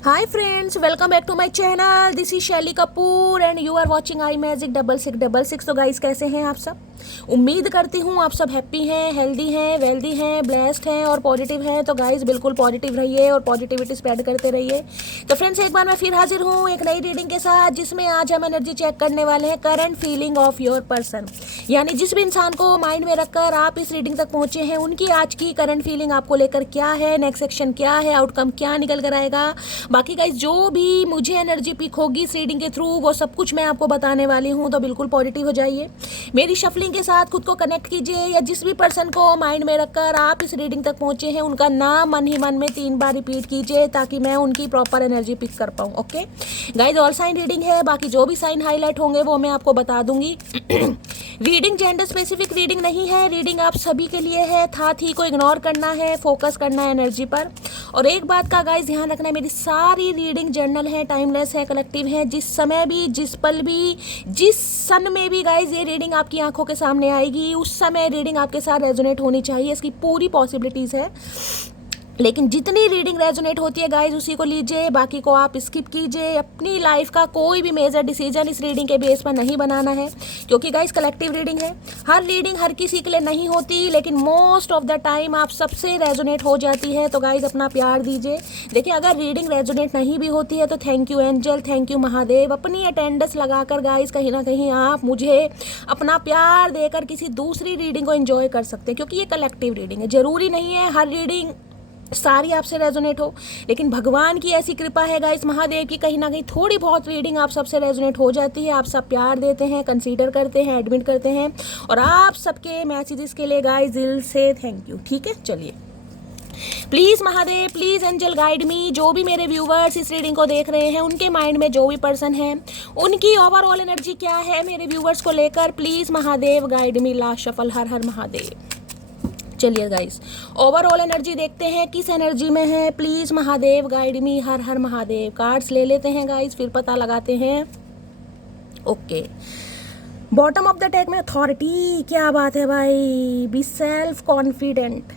Hi friends, welcome back to my channel. This is शैली Kapoor and you are watching I magic 6666। तो guys कैसे हैं आप सब? उम्मीद करती हूँ आप सब हैप्पी हैं, हेल्दी हैं, वेल्दी हैं, ब्लेस्ड हैं और पॉजिटिव हैं। तो गाइस बिल्कुल पॉजिटिव रहिए और पॉजिटिविटी स्प्रेड करते रहिए। तो फ्रेंड्स एक बार मैं फिर हाजिर हूँ एक नई रीडिंग के साथ, जिसमें आज हम एनर्जी चेक करने वाले हैं current feeling of your person. यानी जिस भी इंसान को माइंड में रखकर आप इस रीडिंग तक पहुंचे हैं, उनकी आज की करंट फीलिंग आपको लेकर क्या है, नेक्स्ट सेक्शन क्या है, आउटकम क्या निकल कर आएगा। बाकी गाइस जो भी मुझे एनर्जी पिक होगी इस रीडिंग के थ्रू, वो सब कुछ मैं आपको बताने वाली हूँ। तो बिल्कुल पॉजिटिव हो जाइए, मेरी शफलिंग के साथ खुद को कनेक्ट कीजिए, या जिस भी पर्सन को माइंड में रखकर आप इस रीडिंग तक पहुंचे हैं, उनका नाम मन ही मन में 3 बार रिपीट कीजिए, ताकि मैं उनकी प्रॉपर एनर्जी पिक कर पाऊँ। Okay guys, all sign reading है, बाकी जो भी साइन हाईलाइट होंगे वो मैं आपको बता दूंगी। रीडिंग जेंडर स्पेसिफिक रीडिंग नहीं है, रीडिंग आप सभी के लिए है। साथ ही को इग्नोर करना है, फोकस करना है एनर्जी पर। और एक बात का गाइस ध्यान रखना है, मेरी सारी रीडिंग जर्नल है, टाइमलेस है, कलेक्टिव है। जिस समय भी, जिस पल भी, जिस सन में भी गाइस ये रीडिंग आपकी आंखों के सामने आएगी, उस समय रीडिंग आपके साथ रेजोनेट होनी चाहिए। इसकी पूरी पॉसिबिलिटीज़ है, लेकिन जितनी रीडिंग रेजोनेट होती है गाइज उसी को लीजिए, बाकी को आप स्किप कीजिए। अपनी लाइफ का कोई भी मेजर डिसीजन इस रीडिंग के बेस पर नहीं बनाना है, क्योंकि गाइज कलेक्टिव रीडिंग है। हर रीडिंग हर किसी के लिए नहीं होती, लेकिन मोस्ट ऑफ द टाइम आप सबसे रेजोनेट हो जाती है। तो गाइज अपना प्यार दीजिए। देखिए, अगर रीडिंग रेजोनेट नहीं भी होती है तो thank you angel, thank you Mahadev. अपनी अटेंडेंस लगाकर गाइज कहीं ना कहीं आप मुझे अपना प्यार देकर किसी दूसरी रीडिंग को एंजॉय कर सकते हैं, क्योंकि ये कलेक्टिव रीडिंग है। जरूरी नहीं है हर रीडिंग सारी आपसे रेजोनेट हो, लेकिन भगवान की ऐसी कृपा है गाइस, महादेव की, कहीं ना कहीं थोड़ी बहुत रीडिंग आप सबसे रेजोनेट हो जाती है। आप सब प्यार देते हैं, कंसीडर करते हैं, एडमिट करते हैं, और आप सबके मैसेजेस के लिए गाइस दिल से थैंक यू। ठीक है, चलिए please Mahadev, please angel guide me. जो भी मेरे व्यूवर्स इस रीडिंग को देख रहे हैं, उनके माइंड में जो भी पर्सन है, उनकी ओवरऑल एनर्जी क्या है मेरे व्यूवर्स को लेकर, please Mahadev guide me. Last shuffle, हर हर महादेव। चलिए गाइस, ओवरऑल एनर्जी देखते हैं किस एनर्जी में है। प्लीज महादेव गाइड मी, हर हर महादेव। कार्ड्स ले लेते हैं गाइस, फिर पता लगाते हैं। Okay, bottom of the deck में अथॉरिटी। क्या बात है भाई, बी सेल्फ कॉन्फिडेंट।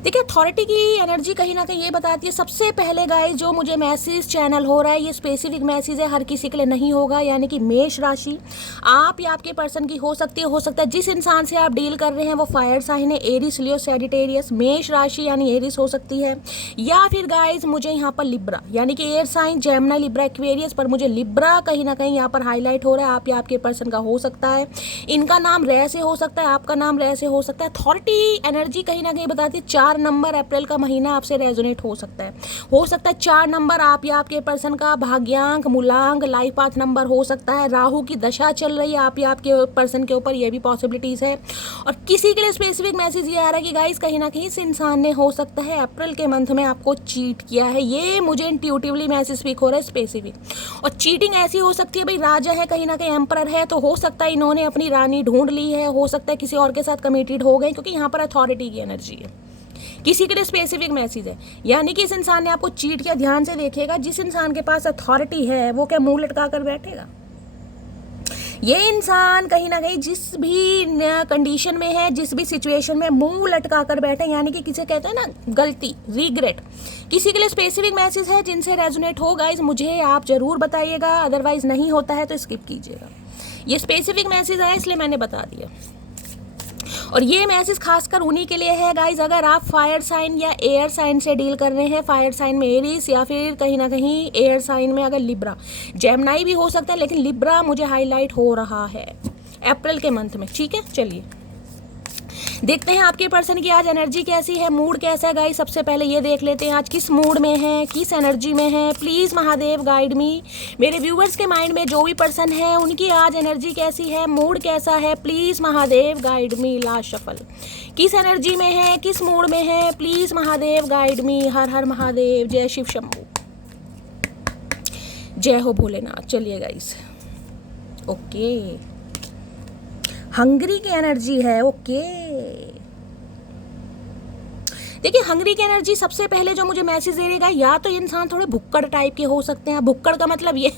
देखिए, अथॉरिटी की एनर्जी कहीं ना कहीं ये बताती है, सबसे पहले गाइस जो मुझे मैसेज चैनल हो रहा है, ये स्पेसिफिक मैसेज है, हर किसी के लिए नहीं होगा। यानी कि मेष राशि आप या आपके पर्सन की हो सकती है, हो सकता है जिस इंसान से आप डील कर रहे हैं वो फायर साइन है, एरिस, लियो, सैजिटेरियस। मेष राशि यानी एरिस हो सकती है, या फिर गाइज मुझे यहाँ पर लिब्रा यानी कि air sign, Gemini, Libra, Aquarius, पर मुझे लिब्रा कहीं ना कहीं यहाँ पर हाईलाइट हो रहा है। आप या आपके पर्सन का हो सकता है, इनका नाम रे से हो सकता है, आपका नाम रे से हो सकता है। अथॉरिटी एनर्जी कहीं ना कहीं बताती है 4 नंबर अप्रैल का महीना आपसे रेजोनेट हो सकता है। 4 नंबर आप या आपके पर्सन का भाग्यांक, मूलांक, लाइफ पाथ नंबर हो सकता है। राहु की दशा चल रही है आप या आपके पर्सन के ऊपर, ये भी पॉसिबिलिटीज है। और किसी के लिए स्पेसिफिक मैसेज ये आ रहा है कि गाइस कहीं ना कहीं इस इंसान ने हो सकता है अप्रैल के मंथ में आपको चीट किया है। ये मुझे इंट्यूटिवली मैसेज स्पीक हो रहा है स्पेसिफिक। और चीटिंग ऐसी हो सकती है, भाई राजा है, कहीं ना कहीं एम्परर है, तो हो सकता है इन्होंने अपनी रानी ढूंढ ली है, हो सकता है किसी और के साथ कमिटेड हो गए, क्योंकि यहाँ पर अथॉरिटी की एनर्जी है। किसी के लिए स्पेसिफिक मैसेज है, यानी कि इस इंसान ने आपको चीट किया। ध्यान से देखिएगा, जिस इंसान के पास अथॉरिटी है वो क्या मुंह लटका कर बैठेगा? ये इंसान कहीं ना कहीं जिस भी कंडीशन में है, जिस भी सिचुएशन में मुंह लटका कर बैठे, यानी कि किसे कहते हैं ना गलती, रिग्रेट। किसी के लिए स्पेसिफिक मैसेज है जिनसे रेजोनेट हो गाइज, मुझे आप जरूर बताइएगा, अदरवाइज नहीं होता है तो स्किप कीजिएगा। ये स्पेसिफिक मैसेज है इसलिए मैंने बता दिया। और ये मैसेज खासकर उन्हीं के लिए है गाइज, अगर आप फायर साइन या एयर साइन से डील कर रहे हैं। फायर साइन में एरिस, या फिर कहीं ना कहीं एयर साइन में अगर लिब्रा, जेमिनी भी हो सकता है, लेकिन लिब्रा मुझे हाईलाइट हो रहा है अप्रैल के मंथ में। ठीक है, चलिए देखते हैं आपके पर्सन की आज एनर्जी कैसी है, मूड कैसा है गाइस। सबसे पहले ये देख लेते हैं आज किस मूड में है, किस एनर्जी में है। प्लीज महादेव गाइड मी। मेरे व्यूवर्स के माइंड में जो भी पर्सन है, उनकी आज एनर्जी कैसी है, मूड कैसा है, please Mahadev guide me. Last shuffle, किस एनर्जी में है, किस मूड में है, प्लीज महादेव गाइड मी। हर हर महादेव, जय शिव शंभू, जय हो भोलेनाथ। चलिए गाइस, ओके, हंगरी की एनर्जी है। ओके, देखिए हंगरी की एनर्जी सबसे पहले जो मुझे मैसेज दे देगा, या तो इंसान थोड़े भुक्कड़ टाइप के हो सकते हैं। भुक्कड़ का मतलब ये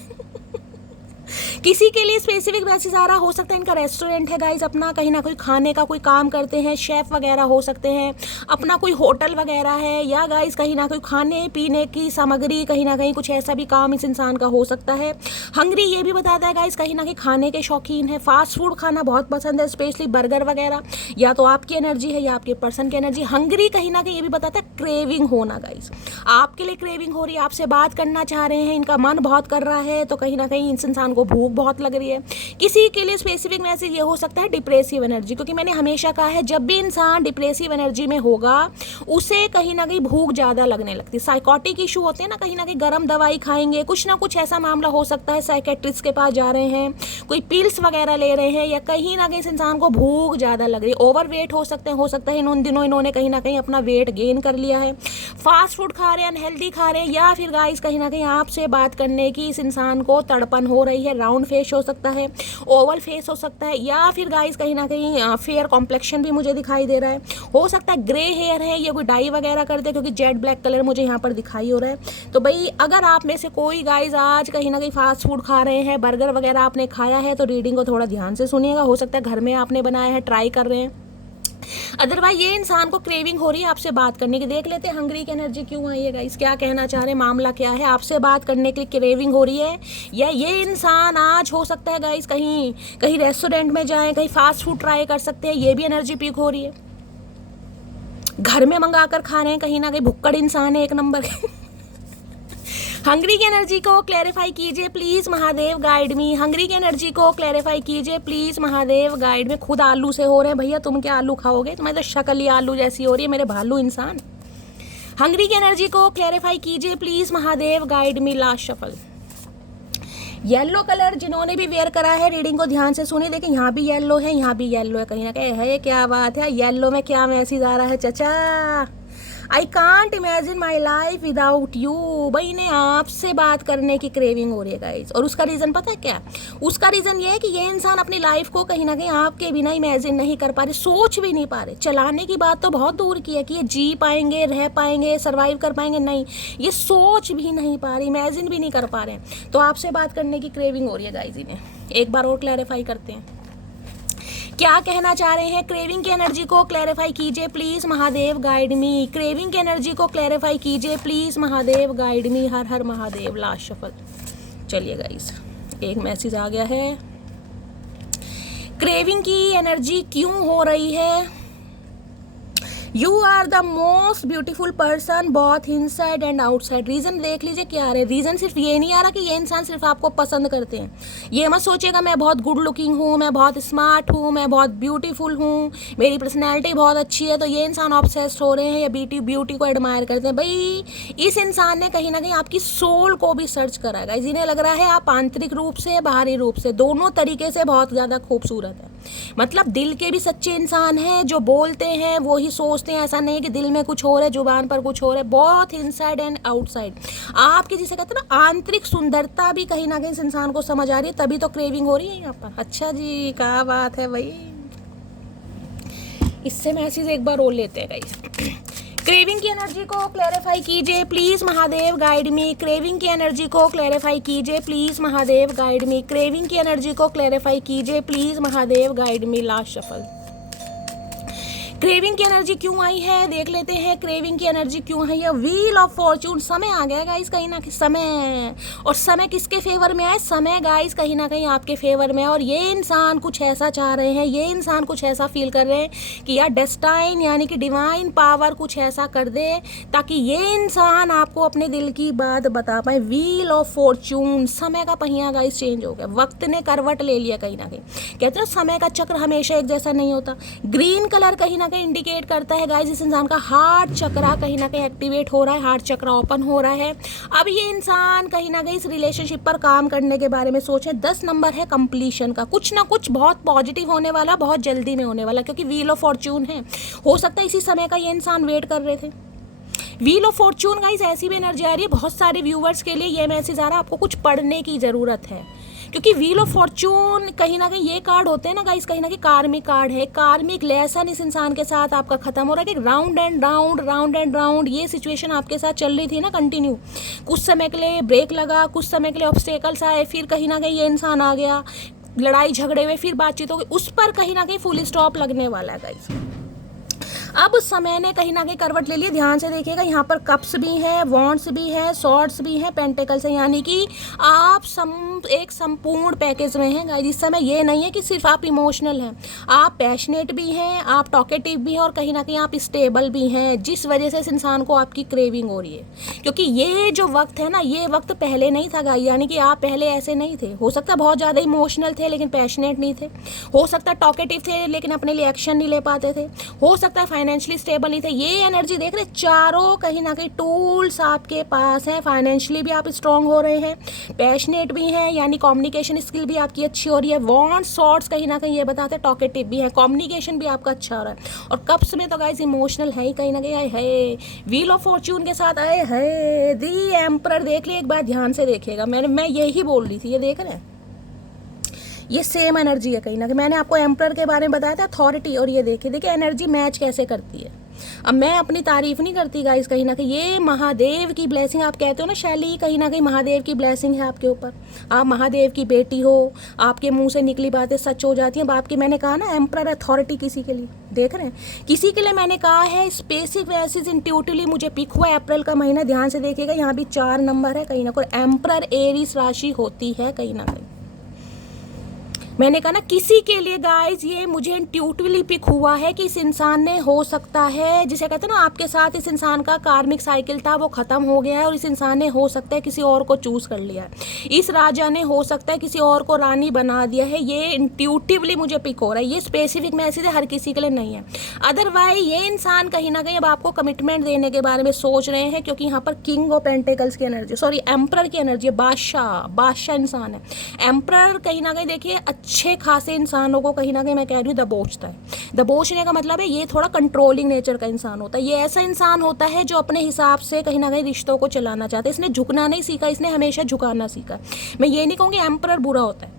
किसी के लिए स्पेसिफिक मैसेज आ रहा हो सकता है इनका रेस्टोरेंट है गाइज अपना, कहीं ना कोई खाने का कोई काम करते हैं, शेफ वगैरह हो सकते हैं, अपना कोई होटल वगैरह है, या गाइज कहीं ना कोई खाने पीने की सामग्री, कहीं ना कहीं कुछ ऐसा भी काम इस इंसान का हो सकता है। हंगरी ये भी बताता है गाइज कहीं ना कहीं खाने के शौकीन है, फास्ट फूड खाना बहुत पसंद है, स्पेशली बर्गर वगैरह, या तो आपकी एनर्जी है या आपके पर्सन की एनर्जी। हंगरी कहीं ना कहीं ये भी बताता है क्रेविंग होना गाइज, आपके लिए क्रेविंग हो रही है, आपसे बात करना चाह रहे हैं, इनका मन बहुत कर रहा है, तो कहीं ना कहीं इस इंसान को भूख बहुत लग रही है। किसी के लिए स्पेसिफिक मैसेज ये हो सकता है डिप्रेसिव एनर्जी, क्योंकि मैंने हमेशा कहा है जब भी इंसान डिप्रेसिव एनर्जी में होगा उसे कहीं ना कहीं भूख ज़्यादा लगने लगती है। साइकोटिक इशू होते हैं ना, कहीं ना कहीं गर्म दवाई खाएंगे, कुछ ना कुछ ऐसा मामला हो सकता है, साइकेट्रिस्ट के पास जा रहे हैं, कोई पिल्स वगैरह ले रहे हैं, या कहीं ना कहीं इस इंसान को भूख ज़्यादा लग रही है। ओवर वेट हो सकते हैं इन दिनों इन्होंने कहीं ना कहीं अपना वेट गेन कर लिया है, फास्ट फूड खा रहे हैं, अनहेल्दी खा रहे हैं, या फिर गाइस कहीं ना कहीं आपसे बात करने की इस इंसान को तड़पन हो रही है। राउंड फेस हो सकता है, ओवल फेस हो सकता है, या फिर गाइस कहीं ना कहीं फेयर कॉम्प्लेक्शन भी मुझे दिखाई दे रहा है, हो सकता है ग्रे हेयर है, या कोई डाई वगैरह करते हैं, क्योंकि जेड ब्लैक कलर मुझे यहाँ पर दिखाई हो रहा है। तो भाई अगर आप में से कोई गाइस आज कहीं ना कहीं फास्ट फूड खा रहे हैं, बर्गर वगैरह आपने खाया है, तो रीडिंग को थोड़ा ध्यान से सुनिएगा, हो सकता है घर में आपने बनाया है, ट्राई कर रहे हैं। अदरवाइज ये इंसान को क्रेविंग हो रही है आपसे बात करने की। देख लेते हैं हंगरी की एनर्जी क्यों आई है गाइस, क्या कहना चाह रहे हैं, मामला क्या है, आपसे बात करने के लिए क्रेविंग हो रही है, या ये इंसान आज हो सकता है गाइस कहीं कहीं रेस्टोरेंट में जाएं, कहीं फास्ट फूड ट्राई कर सकते हैं, ये भी एनर्जी पीक हो रही है, घर में मंगा कर खा रहे हैं, कहीं ना कहीं भुक्कड़ इंसान है एक नंबर हंगरी की एनर्जी को क्लैरिफाई कीजिए please Mahadev guide me, Hungary की एनर्जी को क्लैरिफाई कीजिए प्लीज महादेव गाइड में। खुद आलू से हो रहे हैं भैया, तुम क्या आलू खाओगे, तुम्हें तो शक्ल ही आलू जैसी हो रही है मेरे भालू इंसान। हंगरी की एनर्जी को क्लैरिफाई कीजिए please Mahadev guide me. Last shuffle, yellow colour जिन्होंने भी वेयर करा है रीडिंग को ध्यान से सुनिए। देखिए यहाँ भी येलो है, यहाँ भी येलो है, कहीं ना कहीं है, क्या बात है, येलो में क्या मैसेज आ रहा है चचा। I can't imagine my life without you, भाई ने आपसे बात करने की क्रेविंग हो रही है गाइज, और उसका रीज़न पता है क्या, उसका रीज़न ये है कि ये इंसान अपनी लाइफ को कहीं ना कहीं आपके बिना इमेजिन नहीं कर पा रहे, सोच भी नहीं पा रहे। चलाने की बात तो बहुत दूर की है कि ये जी पाएंगे, रह पाएंगे, सर्वाइव कर पाएंगे, नहीं, ये सोच भी नहीं पा रहे, इमेजिन भी नहीं कर पा रहे हैं। तो आपसे बात करने की क्रेविंग हो रही है गाइज इन्हें। एक बार और क्लैरिफाई करते हैं क्या कहना चाह रहे हैं। क्रेविंग की एनर्जी को क्लैरिफाई कीजिए please Mahadev guide me, craving की एनर्जी को क्लैरिफाई कीजिए प्लीज महादेव गाइड मी। हर हर महादेव। लास्ट शफल, चलिए गाइस एक मैसेज आ गया है। क्रेविंग की एनर्जी क्यों हो रही है, you are the most beautiful person both inside and outside. Reason देख लीजिए क्या आ रहा है, रीज़न सिर्फ ये नहीं आ रहा कि ये इंसान सिर्फ आपको पसंद करते हैं, ये मत सोचिएगा मैं बहुत गुड लुकिंग हूँ, मैं बहुत स्मार्ट हूँ, मैं बहुत ब्यूटीफुल हूँ, मेरी पर्सनैलिटी बहुत अच्छी है, तो ये इंसान ऑब्सेस्ड हो रहे हैं या ब्यूटी को एडमायर करते हैं। भाई इस इंसान ने कहीं ना कहीं आपकी सोल को भी सर्च करा है, इन्हें लग रहा है आप आंतरिक रूप से, बाहरी रूप से, दोनों तरीके से बहुत ज़्यादा खूबसूरत है। मतलब दिल के भी सच्चे इंसान हैं, जो बोलते हैं वो ही सोचते हैं, ऐसा नहीं कि दिल में कुछ हो रहा है जुबान पर कुछ हो रहा है, बहुत इनसाइड एंड आउटसाइड। आपकी जिसे कहते हैं ना आंतरिक सुंदरता भी कहीं ना कहीं इस इंसान को समझ आ रही है, तभी तो क्रेविंग हो रही है यहाँ पर। अच्छा जी, क्या बात है भाई, इससे मैसेज एक बार और लेते हैं गाइस। क्रेविंग की एनर्जी को क्लैरिफाई कीजिए please Mahadev guide me, craving की एनर्जी को क्लैरिफाई कीजिए please Mahadev guide me, craving की एनर्जी को क्लैरिफाई कीजिए please Mahadev guide me. Last shuffle, craving की एनर्जी क्यों आई है देख लेते हैं, क्रेविंग की एनर्जी क्यों आई है। व्हील ऑफ फॉर्चून, समय आ गया गाइस कहीं ना कहीं, समय, और समय किसके फेवर में आए, समय गाइस कहीं ना कहीं आपके फेवर में। और ये इंसान कुछ ऐसा चाह रहे हैं, ये इंसान कुछ ऐसा फील कर रहे हैं कि यार डेस्टाइन यानी कि डिवाइन पावर कुछ ऐसा कर दे ताकि ये इंसान आपको अपने दिल की बात बता पाए। व्हील ऑफ फॉर्चून, समय का पहिया गाइस चेंज हो गया, वक्त ने करवट ले लिया कहीं ना कहीं। कहते हैं समय का चक्र हमेशा एक जैसा नहीं होता। ग्रीन कलर कहीं ना कहीं इंडिकेट करता है गाइस इस इंसान का हार्ट चक्रा कहीं ना कहीं एक्टिवेट हो रहा है, हार्ट चक्रा ओपन हो रहा है। अब ये इंसान कहीं ना कहीं इस रिलेशनशिप पर काम करने के बारे में सोचे। 10 नंबर है कंप्लीशन का, कुछ ना कुछ बहुत पॉजिटिव होने वाला, बहुत जल्दी में होने वाला, क्योंकि व्हील ऑफ फॉर्चून है। हो सकता है इसी समय का ये इंसान वेट कर रहे थे। व्हील ऑफ फॉर्चून गाइस ऐसी भी एनर्जी आ रही है, बहुत सारे व्यूवर्स के लिए ये मैसेज आ रहा है आपको कुछ पढ़ने की ज़रूरत है, क्योंकि व्हील ऑफ फॉर्चून कहीं ना कहीं ये कार्ड होते हैं ना गाइस, कहीं ना कहीं कार्मिक कार्ड है। कार्मिक लेसन इस इंसान के साथ आपका खत्म हो रहा है कि round and round round and round ये सिचुएशन आपके साथ चल रही थी ना कंटिन्यू। कुछ समय के लिए ब्रेक लगा, कुछ समय के लिए ऑब्स्टेकल्स आए, फिर कहीं ना कहीं ये इंसान आ गया, लड़ाई झगड़े हुए, फिर बातचीत हो गई, उस पर कहीं ना कहीं फुल स्टॉप लगने वाला है गाइस। अब समय ने कहीं ना कहीं करवट ले लिया। ध्यान से देखिएगा, यहाँ पर कप्स भी हैं, वॉन्ड्स भी हैं, सॉर्ड्स भी हैं, पेंटिकल्स हैं, यानी कि आप एक संपूर्ण पैकेज में हैं गाइस। इस समय ये नहीं है कि सिर्फ आप इमोशनल हैं, आप पैशनेट भी हैं, आप टॉकेटिव भी हैं और कहीं ना कहीं आप स्टेबल भी हैं, जिस वजह से इस इंसान को आपकी क्रेविंग हो रही है। क्योंकि ये जो वक्त है ना, ये वक्त पहले नहीं था गाइस, यानी कि आप पहले ऐसे नहीं थे। हो सकता है बहुत ज़्यादा इमोशनल थे लेकिन पैशनेट नहीं थे, हो सकता है टॉकेटिव थे लेकिन अपने लिए एक्शन नहीं ले पाते थे, हो सकता है फाइनेंशियली स्टेबल नहीं थे। ये एनर्जी देख रहे, चारों कहीं ना कहीं टूल्स आपके पास हैं। फाइनेंशियली भी आप स्ट्रांग हो रहे हैं, पैशनेट भी हैं, यानी कम्युनिकेशन स्किल भी आपकी अच्छी हो रही है। वॉन्ड सॉर्ट्स कहीं ना कहीं ये बताते हैं टॉकेटिव भी है, कम्युनिकेशन भी आपका अच्छा हो रहा है। और कप्स में तो गाइस इमोशनल है ही कहीं ना कहीं। आए है व्हील ऑफ फॉर्च्यून के साथ आए है दी एम्परर। देख लिया, एक बार ध्यान से देखिएगा, मैं यही बोल रही थी, ये देख रहे हैं, ये सेम एनर्जी है कहीं ना कहीं। मैंने आपको एम्परर के बारे में बताया था, अथॉरिटी, और ये देखिए एनर्जी मैच कैसे करती है। अब मैं अपनी तारीफ नहीं करती गाइस, कहीं ना कहीं ये महादेव की ब्लेसिंग, आप कहते हो ना शैली, कहीं ना कहीं महादेव की ब्लेसिंग है आपके ऊपर। आप महादेव की बेटी हो, आपके मुंह से निकली बातें सच हो जाती हैं। अब आपकी, मैंने कहा ना एम्परर अथॉरिटी किसी के लिए, देख रहे हैं, किसी के लिए मैंने कहा है स्पेसिफिक वैसेज इंट्यूटिवली मुझे पिक हुआ अप्रैल का महीना। ध्यान से देखिएगा, यहाँ भी 4 नंबर है कहीं ना कहीं। एम्परर एरीज राशि होती है कहीं ना कहीं। मैंने कहा ना किसी के लिए गाइस, ये मुझे इंट्यूटिवली पिक हुआ है कि इस इंसान ने, हो सकता है जिसे कहते हैं ना, आपके साथ इस इंसान का कार्मिक साइकिल था वो खत्म हो गया है और इस इंसान ने हो सकता है किसी और को चूज कर लिया है। इस राजा ने हो सकता है किसी और को रानी बना दिया है। ये इंट्यूटिवली मुझे पिक हो रहा है, ये स्पेसिफिक मैसेज है, हर किसी के लिए नहीं है। अदरवाइज ये इंसान कहीं ना कहीं अब आपको कमिटमेंट देने के बारे में सोच रहे हैं, क्योंकि यहाँ पर किंग ऑफ पेंटिकल्स की एनर्जी, सॉरी एम्परर की एनर्जी, बादशाह इंसान है। एम्परर कहीं ना कहीं देखिए अच्छे खासे इंसानों को कहीं ना कहीं, मैं कह रही हूँ, दबोचता है। दबोचने का मतलब है ये थोड़ा कंट्रोलिंग नेचर का इंसान होता है। ये ऐसा इंसान होता है जो अपने हिसाब से कहीं ना कहीं रिश्तों को चलाना चाहता है। इसने झुकना नहीं सीखा, इसने हमेशा झुकाना सीखा। मैं ये नहीं कहूँगी एम्परर बुरा होता है,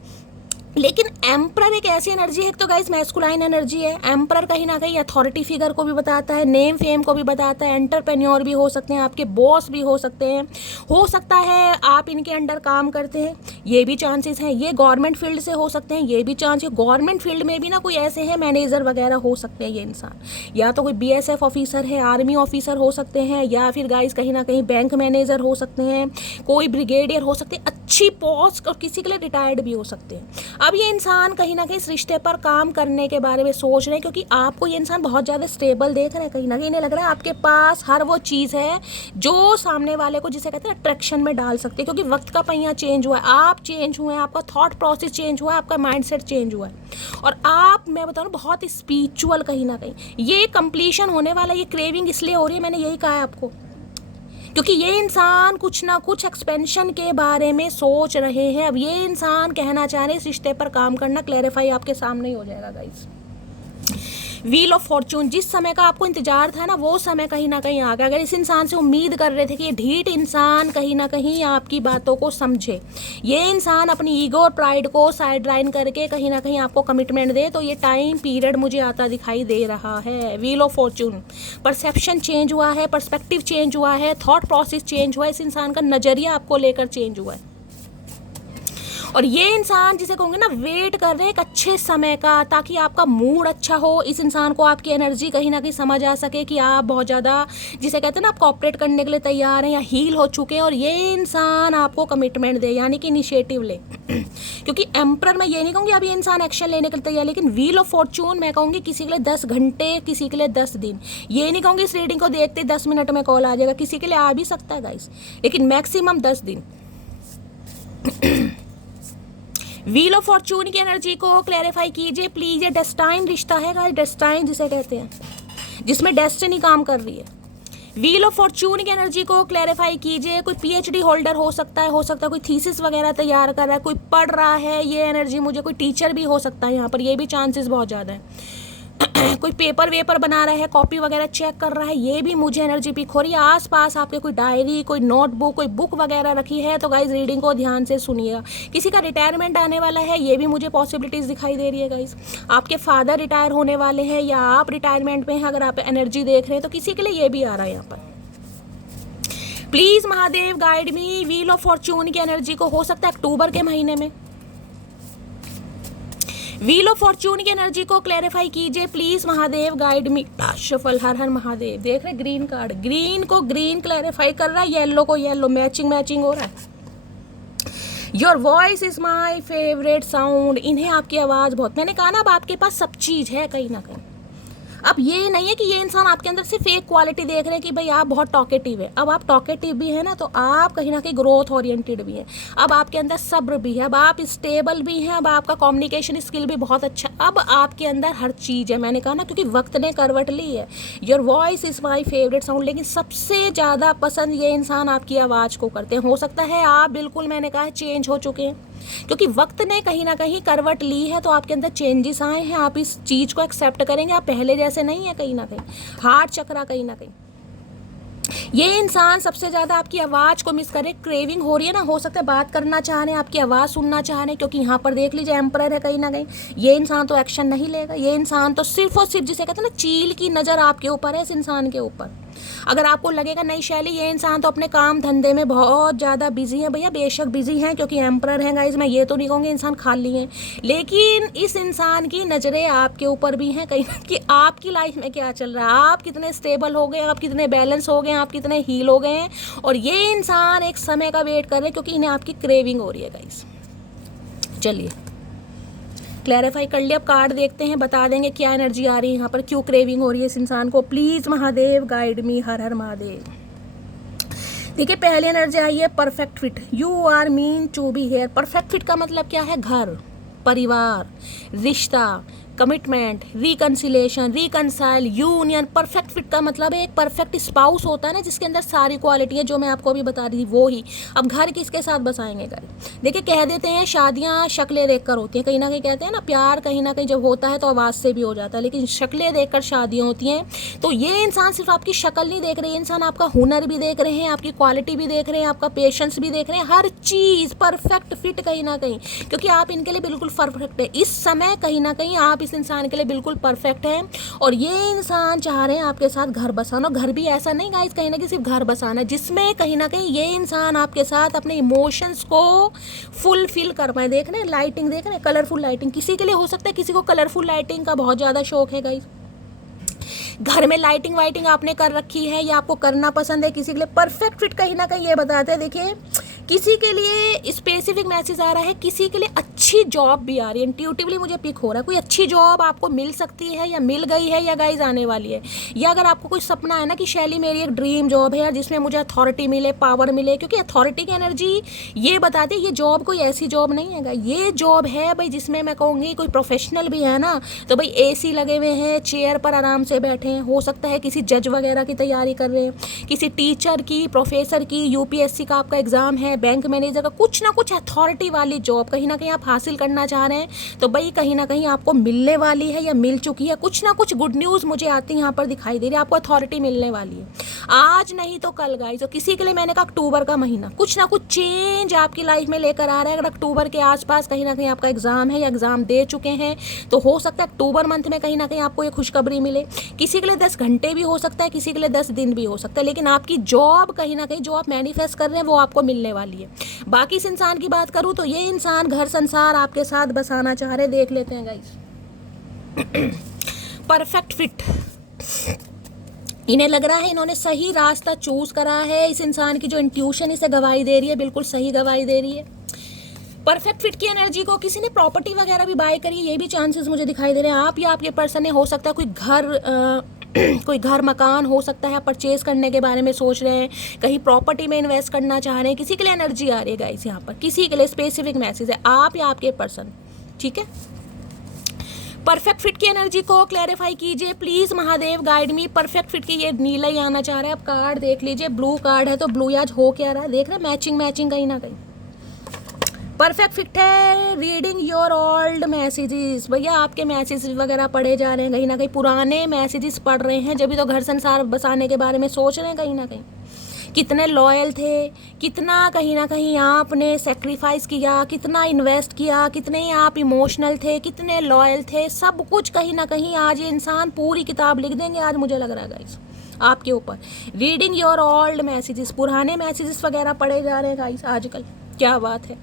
लेकिन एम्परर एक ऐसी एनर्जी है, तो गाइस मैस्कुलाइन एनर्जी है। एम्परर कहीं ना कहीं अथॉरिटी फिगर को भी बताता है, नेम फेम को भी बताता है, एंटरप्रेन्योर भी हो सकते हैं, आपके बॉस भी हो सकते हैं, हो सकता है आप इनके अंडर काम करते हैं, ये भी चांसेस हैं। ये गवर्नमेंट फील्ड से हो सकते हैं, ये भी चांस है। गवर्नमेंट फील्ड में भी ना कोई ऐसे हैं मैनेजर वगैरह हो सकते हैं ये इंसान, या तो कोई BSF ऑफिसर है, आर्मी ऑफिसर हो सकते हैं, या फिर गाइस कहीं ना कहीं बैंक मैनेजर हो सकते हैं, कोई ब्रिगेडियर हो सकते हैं, अच्छी पोस्ट, और किसी के लिए रिटायर्ड भी हो सकते हैं। अब ये इंसान कहीं ना कहीं इस रिश्ते पर काम करने के बारे में सोच रहे हैं, क्योंकि आपको ये इंसान बहुत ज़्यादा स्टेबल देख रहे हैं। कहीं ना कहीं इन्हें लग रहा है आपके पास हर वो चीज़ है जो सामने वाले को, जिसे कहते हैं अट्रैक्शन में डाल सकते हैं, क्योंकि वक्त का पहिया चेंज हुआ है, आप चेंज हुए हैं, आपका थॉट प्रोसेस चेंज हुआ है, आपका माइंडसेट चेंज हुआ है, और आप, मैं बताऊँ, बहुत स्पिरिचुअल कहीं ना कहीं। ये कंप्लीशन होने वाला, ये क्रेविंग इसलिए हो रही है, मैंने यही कहा है आपको, क्योंकि ये इंसान कुछ ना कुछ एक्सपेंशन के बारे में सोच रहे हैं। अब ये इंसान कहना चाह रहे हैं, इस रिश्ते पर काम करना, क्लैरिफाई आपके सामने ही हो जाएगा गाइस। व्हील ऑफ फॉर्चून, जिस समय का आपको इंतजार था ना, वो समय कहीं ना कहीं आ गया। अगर इस इंसान से उम्मीद कर रहे थे कि ये ढीठ इंसान कहीं ना कहीं आपकी बातों को समझे, ये इंसान अपनी ईगो और प्राइड को साइड लाइन करके कहीं ना कहीं आपको कमिटमेंट दे, तो ये टाइम पीरियड मुझे आता दिखाई दे रहा है। Wheel of Fortune, perception change हुआ है, पर्सपेक्टिव चेंज हुआ है, थॉट प्रोसेस चेंज हुआ है, इस इंसान का नज़रिया आपको लेकर चेंज हुआ है। और ये इंसान, जिसे कहूँगे ना, वेट कर रहे हैं एक अच्छे समय का, ताकि आपका मूड अच्छा हो। इस इंसान को आपकी एनर्जी कहीं ना कहीं समझ आ सके कि आप बहुत ज़्यादा, जिसे कहते हैं ना, आप कॉपरेट करने के लिए तैयार हैं या हील हो चुके हैं, और ये इंसान आपको कमिटमेंट दे, यानी कि इनिशिएटिव ले। क्योंकि एम्परर, मैं ये नहीं कहूँगी अब ये इंसान एक्शन लेने के लिए तैयार, लेकिन व्हील ऑफ फॉर्चून मैं कहूँगी किसी के लिए 10 घंटे, किसी के लिए 10 दिन। ये नहीं कहूँगी इस रीडिंग को देखते 10 मिनट में कॉल आ जाएगा, किसी के लिए आ भी सकता है गाइस, लेकिन मैक्सिमम 10 दिन। व्हील ऑफ फॉर्चून की एनर्जी को क्लैरिफाई कीजिए प्लीज। ये डेस्टाइन रिश्ता है गाइस, डेस्टाइन जिसे कहते हैं, जिसमें डेस्टिनी काम कर रही है। व्हील ऑफ फॉर्चून की एनर्जी को क्लैरिफाई कीजिए। कोई PhD होल्डर हो सकता है कोई थीसिस वगैरह तैयार कर रहा है, कोई पढ़ रहा है, ये एनर्जी मुझे कोई टीचर भी हो सकता है यहाँ पर, ये भी चांसेस बहुत ज़्यादा है। कोई पेपर वेपर बना रहा है, कॉपी वगैरह चेक कर रहा है, ये भी मुझे एनर्जी पिक हो रही है। आसपास आपके कोई डायरी, कोई नोटबुक, कोई बुक वगैरह रखी है, तो गाइज रीडिंग को ध्यान से सुनिएगा। किसी का रिटायरमेंट आने वाला है, ये भी मुझे पॉसिबिलिटीज़ दिखाई दे रही है गाइज। आपके फादर रिटायर होने वाले हैं या आप रिटायरमेंट में हैं, अगर आप एनर्जी देख रहे हैं तो किसी के लिए ये भी आ रहा है यहाँ पर। Please Mahadev guide me, wheel of Fortune की एनर्जी को हो सकता है अक्टूबर के महीने में। व्हील ऑफ फॉर्चून की एनर्जी को क्लैरिफाई कीजिए प्लीज महादेव गाइड मी। सफल, हर हर महादेव। देख रहे ग्रीन कार्ड, ग्रीन को ग्रीन क्लैरिफाई कर रहा है, येलो को येलो, मैचिंग हो रहा है। Your voice is my favourite sound. इन्हें आपकी आवाज़ बहुत, मैंने कहा ना अब आपके पास सब चीज़ है कहीं ना कहीं। अब ये नहीं है कि ये इंसान आपके अंदर सिर्फ एक क्वालिटी देख रहे हैं कि भाई आप बहुत टॉकेटिव है। अब आप टॉकेटिव भी है ना, तो आप कहीं ना कहीं ग्रोथ ओरिएंटेड भी है। अब आपके अंदर सब्र भी है, अब आप स्टेबल भी हैं, अब आपका कम्युनिकेशन स्किल भी बहुत अच्छा, अब आपके अंदर हर चीज़ है। मैंने कहा ना, क्योंकि वक्त ने करवट ली है। Your voice is my favourite sound, लेकिन सबसे ज़्यादा पसंद ये इंसान आपकी आवाज़ को करते हैं। हो सकता है आप बिल्कुल, मैंने कहा है, चेंज हो चुके हैं, क्योंकि वक्त ने कहीं ना कहीं करवट ली है, तो आपके अंदर चेंजेस आए हैं। आप इस चीज़ को एक्सेप्ट करेंगे, आप पहले जैसे नहीं है कहीं ना कहीं। हार्ट चक्रा कहीं ना कहीं ये इंसान सबसे ज़्यादा आपकी आवाज़ को मिस करे, क्रेविंग हो रही है ना, हो सकता है बात करना चाह रहे हैं, आपकी आवाज़ सुनना चाह रहे हैं, क्योंकि यहाँ पर देख लीजिए एम्परर है कहीं ना कहीं। ये इंसान तो एक्शन नहीं लेगा, ये इंसान तो सिर्फ और सिर्फ, जिसे कहते हैं ना, चील की नज़र आपके ऊपर है, इस इंसान के ऊपर। अगर आपको लगेगा नहीं शैली ये इंसान तो अपने काम धंधे में बहुत ज़्यादा बिजी है, भैया बेशक बिजी हैं, क्योंकि एम्परर हैं गाइज। मैं ये तो नहीं कहूँगी इंसान खाली है, लेकिन इस इंसान की नज़रें आपके ऊपर भी हैं कहीं कि आपकी लाइफ में क्या चल रहा है, आप कितने स्टेबल हो गए, आप कितने बैलेंस हो गए, आप कितने हील हो गए हैं। और ये इंसान एक समय का वेट कर रहे हैं, क्योंकि इन्हें आपकी क्रेविंग हो रही है गाइज। चलिए क्लैरिफाई कर लिया, अब कार्ड देखते हैं, बता देंगे क्या एनर्जी आ रही है यहाँ पर, क्यों क्रेविंग हो रही है इस इंसान को। प्लीज़ महादेव गाइड मी, हर हर महादेव। देखिए पहली एनर्जी आई है perfect fit. You are meant to be here. Perfect fit का मतलब क्या है? घर, परिवार, रिश्ता, commitment, reconciliation, reconcile, union. Perfect fit का मतलब है एक परफेक्ट स्पाउस होता है ना, जिसके अंदर सारी क्वालिटी है जो मैं आपको अभी बता रही थी, वो ही। अब घर किसके साथ बसाएंगे? घर, देखिए कह देते हैं शादियाँ शक्लें देखकर होती हैं, कहीं ना कहीं कहते हैं ना, प्यार कहीं ना कहीं जब होता है तो आवाज़ से भी हो जाता है, लेकिन शक्लें देखकर शादियाँ होती हैं। तो ये इंसान सिर्फ आपकी शक्ल नहीं देख रहे, ये इंसान आपका हुनर भी देख रहे हैं, आपकी क्वालिटी भी देख रहे हैं, आपका पेशेंस भी देख रहे हैं, हर चीज़ परफेक्ट फिट कहीं ना कहीं, क्योंकि आप इनके लिए बिल्कुल परफेक्ट है इस समय। कहीं ना कहीं आप इस इंसान के लिए बिल्कुल परफेक्ट है, और ये इंसान चाह रहे हैं आपके साथ घर बसाना। घर भी ऐसा नहीं गाइस कहीं ना कहीं सिर्फ घर बसाना, जिसमें कहीं ना कहीं ये इंसान आपके साथ अपने इमोशंस को फुलफिल कर पाए। देख रहे हैं लाइटिंग, देख रहे हैं कलरफुल लाइटिंग, किसी के लिए हो सकता है, किसी को कलरफुल लाइटिंग का बहुत ज़्यादा शौक है गाइस। घर में लाइटिंग वाइटिंग आपने कर रखी है या आपको करना पसंद है। किसी के लिए परफेक्ट फिट कहीं ना कहीं ये बताते हैं। देखिए किसी के लिए स्पेसिफिक मैसेज आ रहा है, किसी के लिए अच्छी जॉब भी आ रही है, इंट्यूटिवली मुझे पिक हो रहा है। कोई अच्छी जॉब आपको मिल सकती है या मिल गई है या गाइज आने वाली है। या अगर आपको कोई सपना है ना कि शैली मेरी एक ड्रीम जॉब है यार, जिसमें मुझे अथॉरिटी मिले, पावर मिले, क्योंकि अथॉरिटी की एनर्जी ये बताती है ये जॉब कोई ऐसी जॉब नहीं है, ये जॉब है भाई जिसमें मैं कहूँगी कोई प्रोफेशनल भी है ना, तो भाई AC लगे हुए हैं, चेयर पर आराम से बैठे हैं, हो सकता है किसी जज वगैरह की तैयारी कर रहे हैं, किसी टीचर की, प्रोफेसर की, UPSC का आपका एग्जाम है, बैंक मैनेजर का, कुछ ना कुछ अथॉरिटी वाली जॉब कहीं ना कहीं आप हासिल करना चाह रहे हैं, तो भाई कहीं ना कहीं आपको मिलने वाली है या मिल चुकी है। कुछ ना कुछ गुड न्यूज़ मुझे आती है यहाँ पर दिखाई दे रही है, आपको अथॉरिटी मिलने वाली है आज नहीं तो कल गाइस। तो किसी के लिए मैंने कहा अक्टूबर का महीना कुछ ना कुछ चेंज आपकी लाइफ में लेकर आ रहा है। अगर अक्टूबर के आसपास कहीं ना कहीं आपका एग्जाम है या एग्जाम दे चुके हैं, तो हो सकता है अक्टूबर मंथ में कहीं ना कहीं आपको ये खुशखबरी मिले। किसी के लिए 10 घंटे भी हो सकता है, किसी के लिए 10 दिन भी हो सकता है, लेकिन आपकी जॉब कहीं ना कहीं जो आप मैनिफेस्ट कर रहे हैं वो आपको मिलने वाली है। बाकी इस इंसान की बात करूं तो ये इंसान घर संसार आपके साथ बसाना चाह रहे, देख लेते हैं गाइस। परफेक्ट फिट, इन्हें लग रहा है इन्होंने सही रास्ता चूज करा है। इस इंसान की जो इंट्यूशन इसे गवाही दे रही है, बिल्कुल सही गवाही दे रही है। परफेक्ट फिट की एनर्जी को किसी ने प्रॉपर्टी वगैरह भी बाय करी, ये भी चांसेस मुझे दिखाई दे रहे हैं। आप या आपके पर्सन ने, हो सकता है कोई घर मकान हो सकता है परचेज करने के बारे में सोच रहे हैं, कहीं प्रॉपर्टी में इन्वेस्ट करना चाह रहे हैं। किसी के लिए एनर्जी आ रही है गाइस यहाँ पर, किसी के लिए स्पेसिफिक मैसेज है, आप या आपके पर्सन, ठीक है। परफेक्ट फिट की एनर्जी को क्लैरिफाई कीजिए please Mahadev guide me. Perfect fit की ये नीला ही आना चाह रहा है। अब कार्ड देख लीजिए, ब्लू कार्ड है तो ब्लू आज हो क्या रहा है, देख रहे हैं मैचिंग कहीं ना कहीं। परफेक्ट फिट है रीडिंग योर ओल्ड मैसेजेस। भैया आपके मैसेजेस वगैरह पढ़े जा रहे हैं, कहीं ना कहीं पुराने मैसेजेस पढ़ रहे हैं, जब भी तो घर संसार बसाने के बारे में सोच रहे हैं। कहीं ना कहीं कितने लॉयल थे, कितना कहीं ना कहीं आपने सेक्रीफाइस किया, कितना इन्वेस्ट किया, कितने आप इमोशनल थे, कितने लॉयल थे, सब कुछ कहीं ना कहीं आज ये इंसान पूरी किताब लिख देंगे। आज मुझे लग रहा है गाइस आपके ऊपर रीडिंग योर ओल्ड मैसेजेस, पुराने मैसेजेस वगैरह पढ़े जा रहे हैं गाइस आजकल। क्या बात है।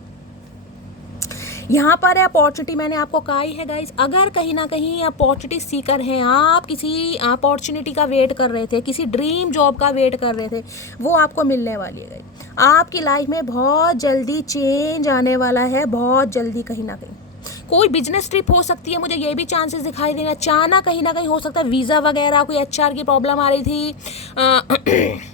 यहाँ पर अपॉर्चुनिटी मैंने आपको कहा ही है गाइस, अगर कहीं ना कहीं अपॉर्चुनिटी सीकर हैं आप, किसी अपॉर्चुनिटी का वेट कर रहे थे, किसी ड्रीम जॉब का वेट कर रहे थे, वो आपको मिलने वाली है गाइस। आपकी लाइफ में बहुत जल्दी चेंज आने वाला है, बहुत जल्दी। कहीं ना कहीं कोई बिजनेस ट्रिप हो सकती है, मुझे ये भी चांसेस दिखाई दे रहे हैं। अचानक कहीं ना कहीं हो सकता है वीज़ा वगैरह, कोई HR की प्रॉब्लम आ रही थी,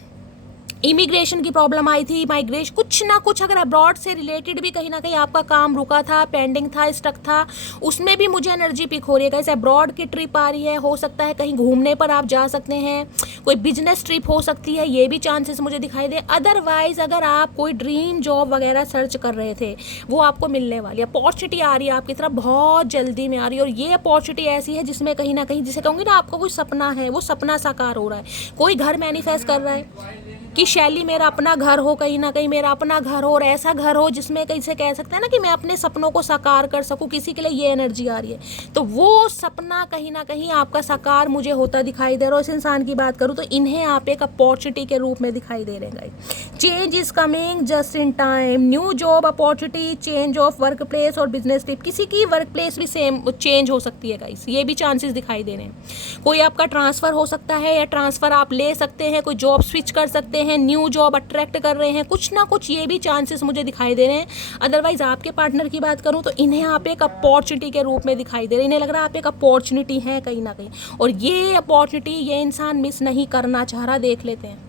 इमिग्रेशन की प्रॉब्लम आई थी, माइग्रेशन, कुछ ना कुछ अगर अब्रॉड से रिलेटेड भी कहीं ना कहीं आपका काम रुका था, पेंडिंग था, स्टक था, उसमें भी मुझे एनर्जी पिक हो रही है। कैसे अब्रॉड की ट्रिप आ रही है, हो सकता है कहीं घूमने पर आप जा सकते हैं, कोई बिजनेस ट्रिप हो सकती है, ये भी चांसेस मुझे दिखाई दे। अदरवाइज अगर आप कोई ड्रीम जॉब वगैरह सर्च कर रहे थे, वो आपको मिलने वाली है। अपॉर्चुनिटी आ रही है आपकी तरफ, बहुत जल्दी में आ रही है। और ये अपॉर्चुनिटी ऐसी है जिसमें कहीं ना कहीं, जिसे कहूँगी ना, आपका कोई सपना है, वो सपना साकार हो रहा है। कोई घर मैनिफेस्ट कर रहा है कि शैली मेरा अपना घर हो, कहीं ना कहीं मेरा अपना घर हो, और ऐसा घर हो जिसमें कैसे कह सकते हैं ना कि मैं अपने सपनों को साकार कर सकूं। किसी के लिए ये एनर्जी आ रही है, तो वो सपना कहीं ना कहीं आपका साकार मुझे होता दिखाई दे रहा है। इस इंसान की बात करूं तो इन्हें आप एक अपॉर्चुनिटी के रूप में दिखाई दे रहे हैं। Change is coming just in time, new job opportunity, change of work place और बिजनेस ट्रिप। किसी की वर्क प्लेस भी सेम चेंज हो सकती है गाइस, ये भी चांसेस दिखाई दे रहे हैं। कोई आपका ट्रांसफर हो सकता है, या ट्रांसफर आप ले सकते हैं, कोई जॉब स्विच कर सकते हैं, न्यू जॉब अट्रैक्ट कर रहे हैं, कुछ ना कुछ ये भी चांसेस मुझे दिखाई दे रहे हैं। अदरवाइज आपके पार्टनर की बात करूं तो इन्हें आप एक अपॉर्चुनिटी के रूप में दिखाई दे रहे हैं। इन्हें लग रहा है आप एक अपॉर्चुनिटी है कहीं ना कहीं, और ये अपॉर्चुनिटी ये इंसान मिस नहीं करना चाह रहा। देख लेते हैं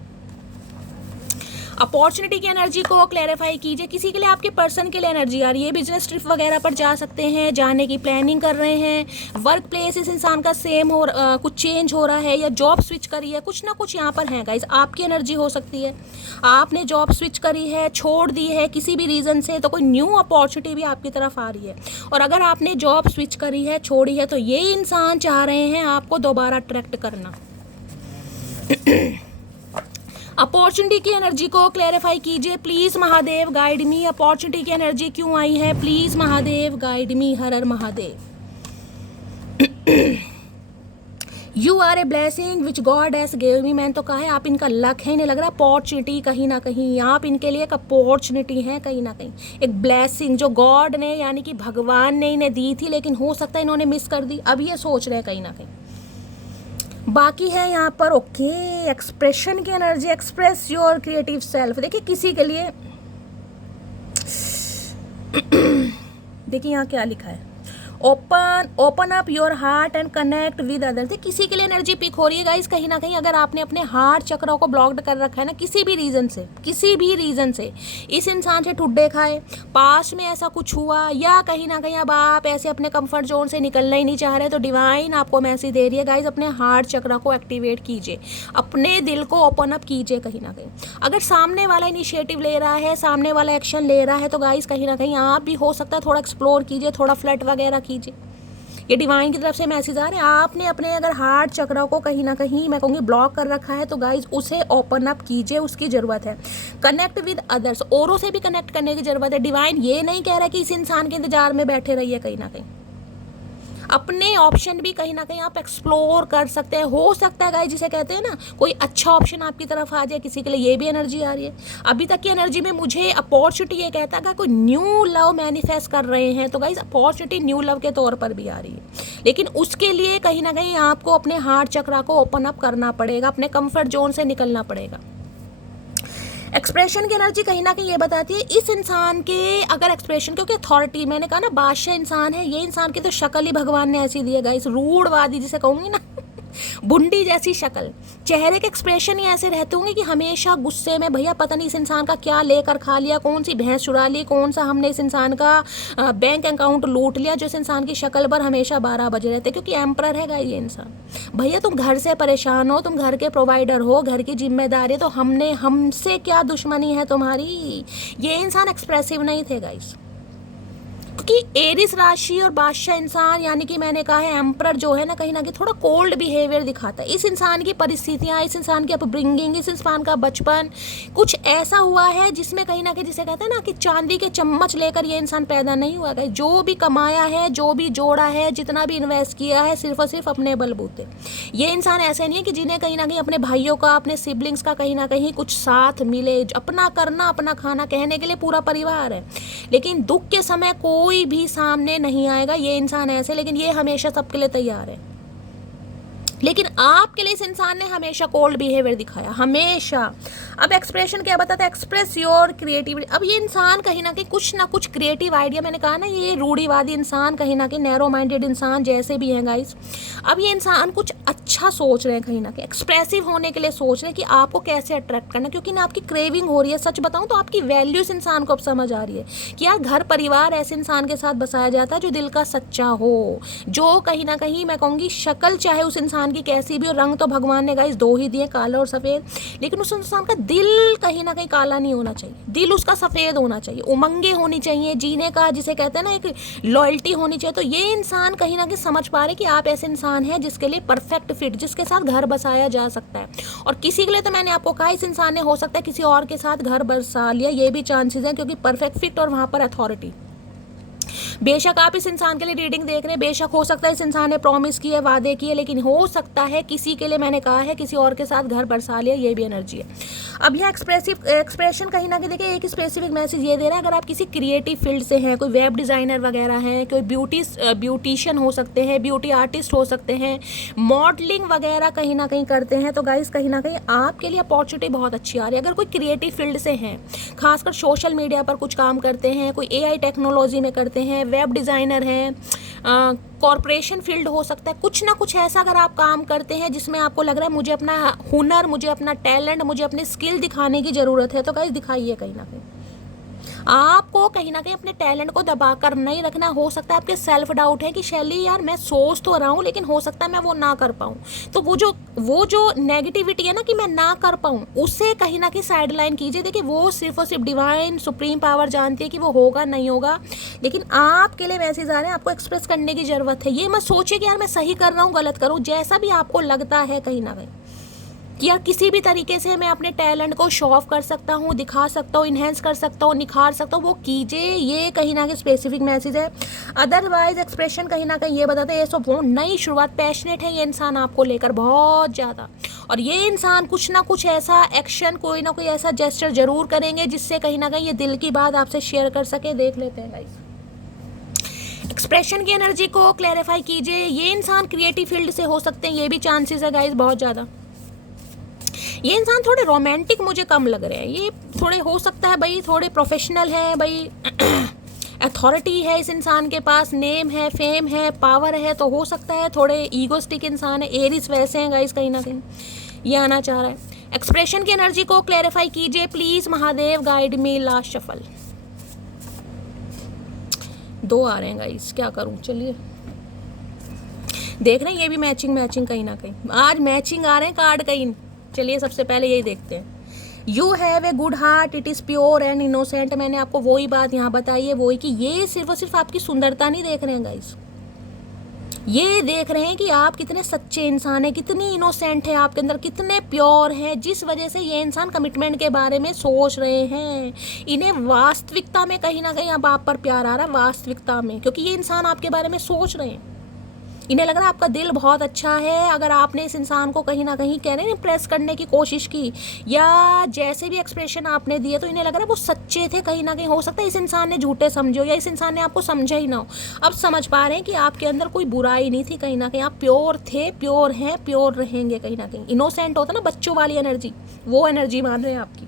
अपॉर्चुनिटी की एनर्जी को क्लैरिफाई कीजिए। किसी के लिए आपके पर्सन के लिए एनर्जी आ रही है, बिजनेस ट्रिप वगैरह पर जा सकते हैं, जाने की प्लानिंग कर रहे हैं, वर्क प्लेस इस इंसान का सेम हो, कुछ चेंज हो रहा है, या जॉब स्विच करी है, कुछ ना कुछ यहाँ पर है गाइस। आपकी एनर्जी हो सकती है, आपने जॉब स्विच करी है, छोड़ दी है किसी भी रीज़न से, तो कोई न्यू अपॉर्चुनिटी भी आपकी तरफ आ रही है। और अगर आपने जॉब स्विच करी है, छोड़ी है, तो ये इंसान चाह रहे हैं आपको दोबारा अट्रैक्ट करना। अपॉर्चुनिटी की एनर्जी को क्लैरिफाई कीजिए please Mahadev, guide me. Opportunity की एनर्जी क्यों आई है, प्लीज़ महादेव गाइड मी, हर हर Mahadev. You are a blessing which God has gave me. मैंने तो कहा है आप इनका लक है, इन्हें लग रहा है अपॉर्चुनिटी कहीं ना कहीं, आप इनके लिए एक अपॉर्चुनिटी है कहीं ना कहीं, एक ब्लेसिंग जो गॉड ने यानी कि भगवान ने इन्हें दी थी, लेकिन हो सकता है इन्होंने मिस कर दी। अब ये सोच रहे हैं कहीं ना कहीं। बाकी है यहाँ पर ओके एक्सप्रेशन की energy, express your creative self. देखिए किसी के लिए देखिए यहाँ क्या लिखा है, open up your heart and connect with other. किसी के लिए एनर्जी पिक हो रही है गाइस कहीं ना कहीं। अगर आपने अपने हार्ट चक्र को ब्लॉक्ड कर रखा है ना, किसी भी रीज़न से इस इंसान से ठुड्डे खाए, पास में ऐसा कुछ हुआ, या कहीं ना कहीं अब आप ऐसे अपने कंफर्ट जोन से निकलना ही नहीं चाह रहे, तो डिवाइन आपको मैसेज दे रही है गाइस, अपने हार्ट चक्र को एक्टिवेट कीजिए, अपने दिल को ओपन अप कीजिए कहीं ना कहीं। अगर सामने वाला इनिशिएटिव ले रहा है, सामने वाला एक्शन ले रहा है, तो गाइस कहीं ना कहीं आप भी हो सकता है थोड़ा एक्सप्लोर कीजिए, थोड़ा फ्लर्ट वगैरह कीजिए। ये डिवाइन की तरफ से मैसेज आ रहे हैं। आपने अपने अगर हार्ट चक्र को कहीं ना कहीं मैं कहूँगी ब्लॉक कर रखा है, तो गाइज उसे ओपन अप कीजिए, उसकी ज़रूरत है। कनेक्ट विद अदर्स, औरों से भी कनेक्ट करने की ज़रूरत है। डिवाइन ये नहीं कह रहा कि इस इंसान के इंतजार में बैठे रहिए, कहीं ना कहीं अपने ऑप्शन भी कहीं ना कहीं आप एक्सप्लोर कर सकते हैं। हो सकता है गाइस जिसे कहते हैं ना, कोई अच्छा ऑप्शन आपकी तरफ आ जाए, किसी के लिए ये भी एनर्जी आ रही है। अभी तक की एनर्जी में मुझे अपॉर्चुनिटी ये कहता है कि कोई न्यू लव मैनिफेस्ट कर रहे हैं, तो गाइस अपॉर्चुनिटी न्यू लव के तौर पर भी आ रही है, लेकिन उसके लिए कहीं ना कहीं आपको अपने हार्ट चक्र को ओपन अप करना पड़ेगा, अपने कंफर्ट जोन से निकलना पड़ेगा। एक्सप्रेशन की एनर्जी कहीं ना कहीं ये बताती है इस इंसान के अगर एक्सप्रेशन, क्योंकि अथॉरिटी मैंने कहा ना बादशाह इंसान है, ये इंसान की तो शक्ल ही भगवान ने ऐसी दी है गाइस, रूढ़वादी जिसे कहूँगी ना, बुंडी जैसी शक्ल। चेहरे के एक्सप्रेशन ही ऐसे रहते होंगे कि हमेशा गुस्से में, भैया पता नहीं इस इंसान का क्या लेकर खा लिया, कौन सी भैंस चुरा ली, कौन सा हमने इस इंसान का बैंक अकाउंट लूट लिया, जो इस इंसान की शक्ल पर हमेशा 12 बजे रहते, क्योंकि एम्परर है ये इंसान। भैया तुम घर से परेशान हो, तुम घर के प्रोवाइडर हो, घर की जिम्मेदारी, तो हमसे क्या दुश्मनी है तुम्हारी। ये इंसान एक्सप्रेसिव नहीं थे गाइस, क्योंकि एरिस राशि और बादशाह इंसान यानी कि मैंने कहा है एम्परर जो है ना कहीं थोड़ा कोल्ड बिहेवियर दिखाता है। इस इंसान की परिस्थितियाँ, इस इंसान की अपब्रिंगिंग, इस इंसान का बचपन कुछ ऐसा हुआ है जिसमें कहीं जिसे कहते हैं ना कि चांदी के चम्मच लेकर ये इंसान पैदा नहीं हुआ है। जो भी कमाया है, जो भी जोड़ा है, जितना भी इन्वेस्ट किया है, सिर्फ और सिर्फ अपने बलबूते। ये इंसान ऐसे नहीं है कि जिन्हें कहीं अपने भाइयों का, अपने सिबलिंग्स का कहीं कुछ साथ मिले, अपना करना, अपना खाना, कहने के लिए पूरा परिवार है, लेकिन दुख के समय कोई भी सामने नहीं आएगा। ये इंसान ऐसे, लेकिन ये हमेशा सबके लिए तैयार है। लेकिन आपके लिए इस इंसान ने हमेशा कोल्ड बिहेवियर दिखाया, हमेशा। अब एक्सप्रेशन क्या बताता है? Express your creativity. अब ये इंसान कहीं कुछ ना कुछ क्रिएटिव आइडिया, मैंने कहा ना ये रूढ़िवादी इंसान, कहीं नैरो माइंडेड इंसान जैसे भी हैं गाइस, अब ये इंसान कुछ अच्छा सोच रहे हैं, कहीं एक्सप्रेसिव होने के लिए सोच रहे हैं कि आपको कैसे अट्रैक्ट करना, क्योंकि ना आपकी क्रेविंग हो रही है। सच बताऊं तो आपकी वैल्यू इस इंसान को अब समझ आ रही है कि यार घर परिवार ऐसे इंसान के साथ बसाया जाता है जो दिल का सच्चा हो, जो कहीं मैं कहूँगी शक्ल चाहे उस इंसान की कैसी भी हो, रंग तो भगवान ने गाइस दो ही दिए, काला और सफ़ेद, लेकिन उस इंसान का दिल कहीं काला नहीं होना चाहिए, दिल उसका सफ़ेद होना चाहिए, उमंगे होनी चाहिए, जीने का जिसे कहते हैं ना एक लॉयल्टी होनी चाहिए। तो ये इंसान कहीं समझ पा रहे कि आप ऐसे इंसान हैं जिसके लिए परफेक्ट फिट, जिसके साथ घर बसाया जा सकता है। और किसी के लिए तो मैंने आपको कहा इस इंसान ने हो सकता है किसी और के साथ घर बसा लिया, ये भी चांसेस हैं, क्योंकि परफेक्ट फिट और वहाँ पर अथॉरिटी। बेशक आप इस इंसान के लिए रीडिंग देख रहे हैं, बेशक हो सकता है इस इंसान ने प्रॉमिस किए, वादे किए, लेकिन हो सकता है किसी के लिए, मैंने कहा है, किसी और के साथ घर बसा लिया, ये भी एनर्जी है। अब यह एक्सप्रेशन कहीं देखिए एक स्पेसिफिक मैसेज ये दे रहा है, अगर आप किसी क्रिएटिव फील्ड से हैं, कोई वेब डिज़ाइनर वगैरह हैं, कोई ब्यूटिशियन हो सकते हैं, ब्यूटी आर्टिस्ट हो सकते हैं, मॉडलिंग वगैरह कहीं करते हैं, तो गाइस कहीं आपके लिए अपॉर्चुनिटी बहुत अच्छी आ रही है। अगर कोई क्रिएटिव फील्ड से हैं, खासकर सोशल मीडिया पर कुछ काम करते हैं, कोई AI टेक्नोलॉजी में करते हैं, वेब डिज़ाइनर हैं, कॉरपोरेशन फील्ड हो सकता है, कुछ ना कुछ ऐसा अगर आप काम करते हैं जिसमें आपको लग रहा है मुझे अपना हुनर, मुझे अपना टैलेंट, मुझे अपने स्किल दिखाने की ज़रूरत है, तो गाइस दिखाइए। कहीं आपको कहीं अपने टैलेंट को दबा कर नहीं रखना। हो सकता है आपके सेल्फ डाउट है कि शैली यार मैं सोच तो रहा हूँ, लेकिन हो सकता है मैं वो ना कर पाऊँ, तो वो जो नेगेटिविटी है ना कि मैं ना कर पाऊँ, उससे कहीं साइड लाइन कीजिए। देखिए वो सिर्फ और सिर्फ डिवाइन सुप्रीम पावर जानती है कि वो होगा नहीं होगा, लेकिन आपके लिए मैसेज आ रहे हैं, आपको एक्सप्रेस करने की ज़रूरत है। ये मत सोचिए कि यार मैं सही कर रहा हूँ, गलत करूँ, जैसा भी आपको लगता है कहीं कि यार किसी भी तरीके से मैं अपने टैलेंट को शो ऑफ कर सकता हूँ, दिखा सकता हूँ, इन्हेंस कर सकता हूँ, निखार सकता हूँ, वो कीजिए। ये कहीं स्पेसिफिक मैसेज है। अदरवाइज एक्सप्रेशन कहीं ये बताता है ये सब वो नई शुरुआत, पैशनेट है ये इंसान आपको लेकर बहुत ज़्यादा, और ये इंसान कुछ ना कुछ ऐसा एक्शन, कोई ना कोई ऐसा जेस्चर जरूर करेंगे जिससे कहीं ये दिल की बात आपसे शेयर कर सके। देख लेते हैं गाइस, एक्सप्रेशन की एनर्जी को क्लैरिफाई कीजिए। ये इंसान क्रिएटिव फील्ड से हो सकते हैं, ये भी चांसेस है गाइस बहुत ज़्यादा। ये इंसान थोड़े रोमांटिक मुझे कम लग रहे हैं, ये थोड़े हो सकता है भाई थोड़े प्रोफेशनल हैं भाई, अथॉरिटी है इस इंसान के पास, नेम है, फेम है, पावर है, तो हो सकता है थोड़े ईगोस्टिक इंसान है। एरिस वैसे हैं गाइस कहीं ये आना चाह रहा है। एक्सप्रेशन की एनर्जी को क्लैरिफाई कीजिए please. Mahadev guide me, last shuffle. 2 आ रहे हैं गाइस, क्या करूं, चलिए देख रहे हैं, ये भी मैचिंग कहीं आज मैचिंग आ रहे हैं कार्ड कहीं। चलिए सबसे पहले यही देखते हैं। You have a good heart, it is pure and innocent. मैंने आपको वही बात यहाँ बताई है, वही कि ये सिर्फ और सिर्फ आपकी सुंदरता नहीं देख रहे हैं गाइस, ये देख रहे हैं कि आप कितने सच्चे इंसान हैं, कितनी इनोसेंट है आपके अंदर, कितने प्योर हैं, जिस वजह से ये इंसान कमिटमेंट के बारे में सोच रहे हैं। इन्हें वास्तविकता में कहीं अब आप पर प्यार आ रहा है, वास्तविकता में, क्योंकि ये इंसान आपके बारे में सोच रहे हैं। इन्हें लग रहा है आपका दिल बहुत अच्छा है। अगर आपने इस इंसान को कहीं कह रहे हैं इम्प्रेस करने की कोशिश की, या जैसे भी एक्सप्रेशन आपने दिए, तो इन्हें लग रहा है वो सच्चे थे कहीं हो सकता है इस इंसान ने झूठे समझे हो, या इस इंसान ने आपको समझा ही ना हो। अब समझ पा रहे हैं कि आपके अंदर कोई बुराई नहीं थी, कहीं आप प्योर थे, प्योर हैं, प्योर रहेंगे कहीं इनोसेंट होता ना बच्चों वाली एनर्जी, वो एनर्जी मान रहे हैं आपकी।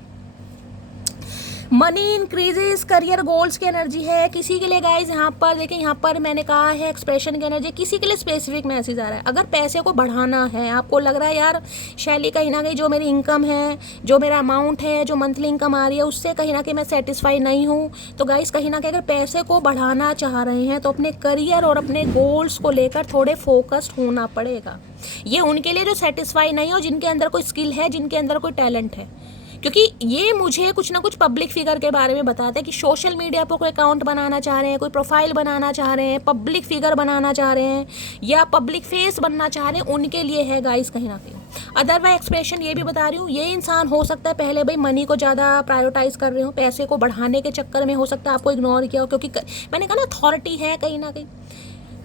मनी इंक्रीजेस, करियर गोल्स की एनर्जी है किसी के लिए गाइज। यहाँ पर देखिए, यहाँ पर मैंने कहा है एक्सप्रेशन की एनर्जी, किसी के लिए स्पेसिफिक मैसेज आ रहा है। अगर पैसे को बढ़ाना है, आपको लग रहा है यार शैली कहीं जो मेरी इनकम है, जो मेरा अमाउंट है, जो मंथली इनकम आ रही है, उससे कहीं मैं सेटिस्फाई नहीं हूँ, तो गाइज कहीं अगर पैसे को बढ़ाना चाह रहे हैं तो अपने करियर और अपने गोल्स को लेकर थोड़े फोकस्ड होना पड़ेगा। ये उनके लिए जो सेटिस्फाई नहीं हो, जिनके अंदर कोई स्किल है, जिनके अंदर कोई टैलेंट है, क्योंकि ये मुझे कुछ ना कुछ पब्लिक फिगर के बारे में बताता है कि सोशल मीडिया पर कोई अकाउंट बनाना चाह रहे हैं, कोई प्रोफाइल बनाना चाह रहे हैं, पब्लिक फिगर बनाना चाह रहे हैं या पब्लिक फेस बनना चाह रहे हैं, उनके लिए है गाइस कहीं ना कहीं। अदरवाइज एक्सप्रेशन ये भी बता रही हूँ, ये इंसान हो सकता है पहले भाई मनी को ज़्यादा प्रायोरिटाइज कर रहे हो, पैसे को बढ़ाने के चक्कर में हो सकता है आपको इग्नोर किया हो, क्योंकि मैंने कहा ना अथॉरिटी है कहीं ना कहीं।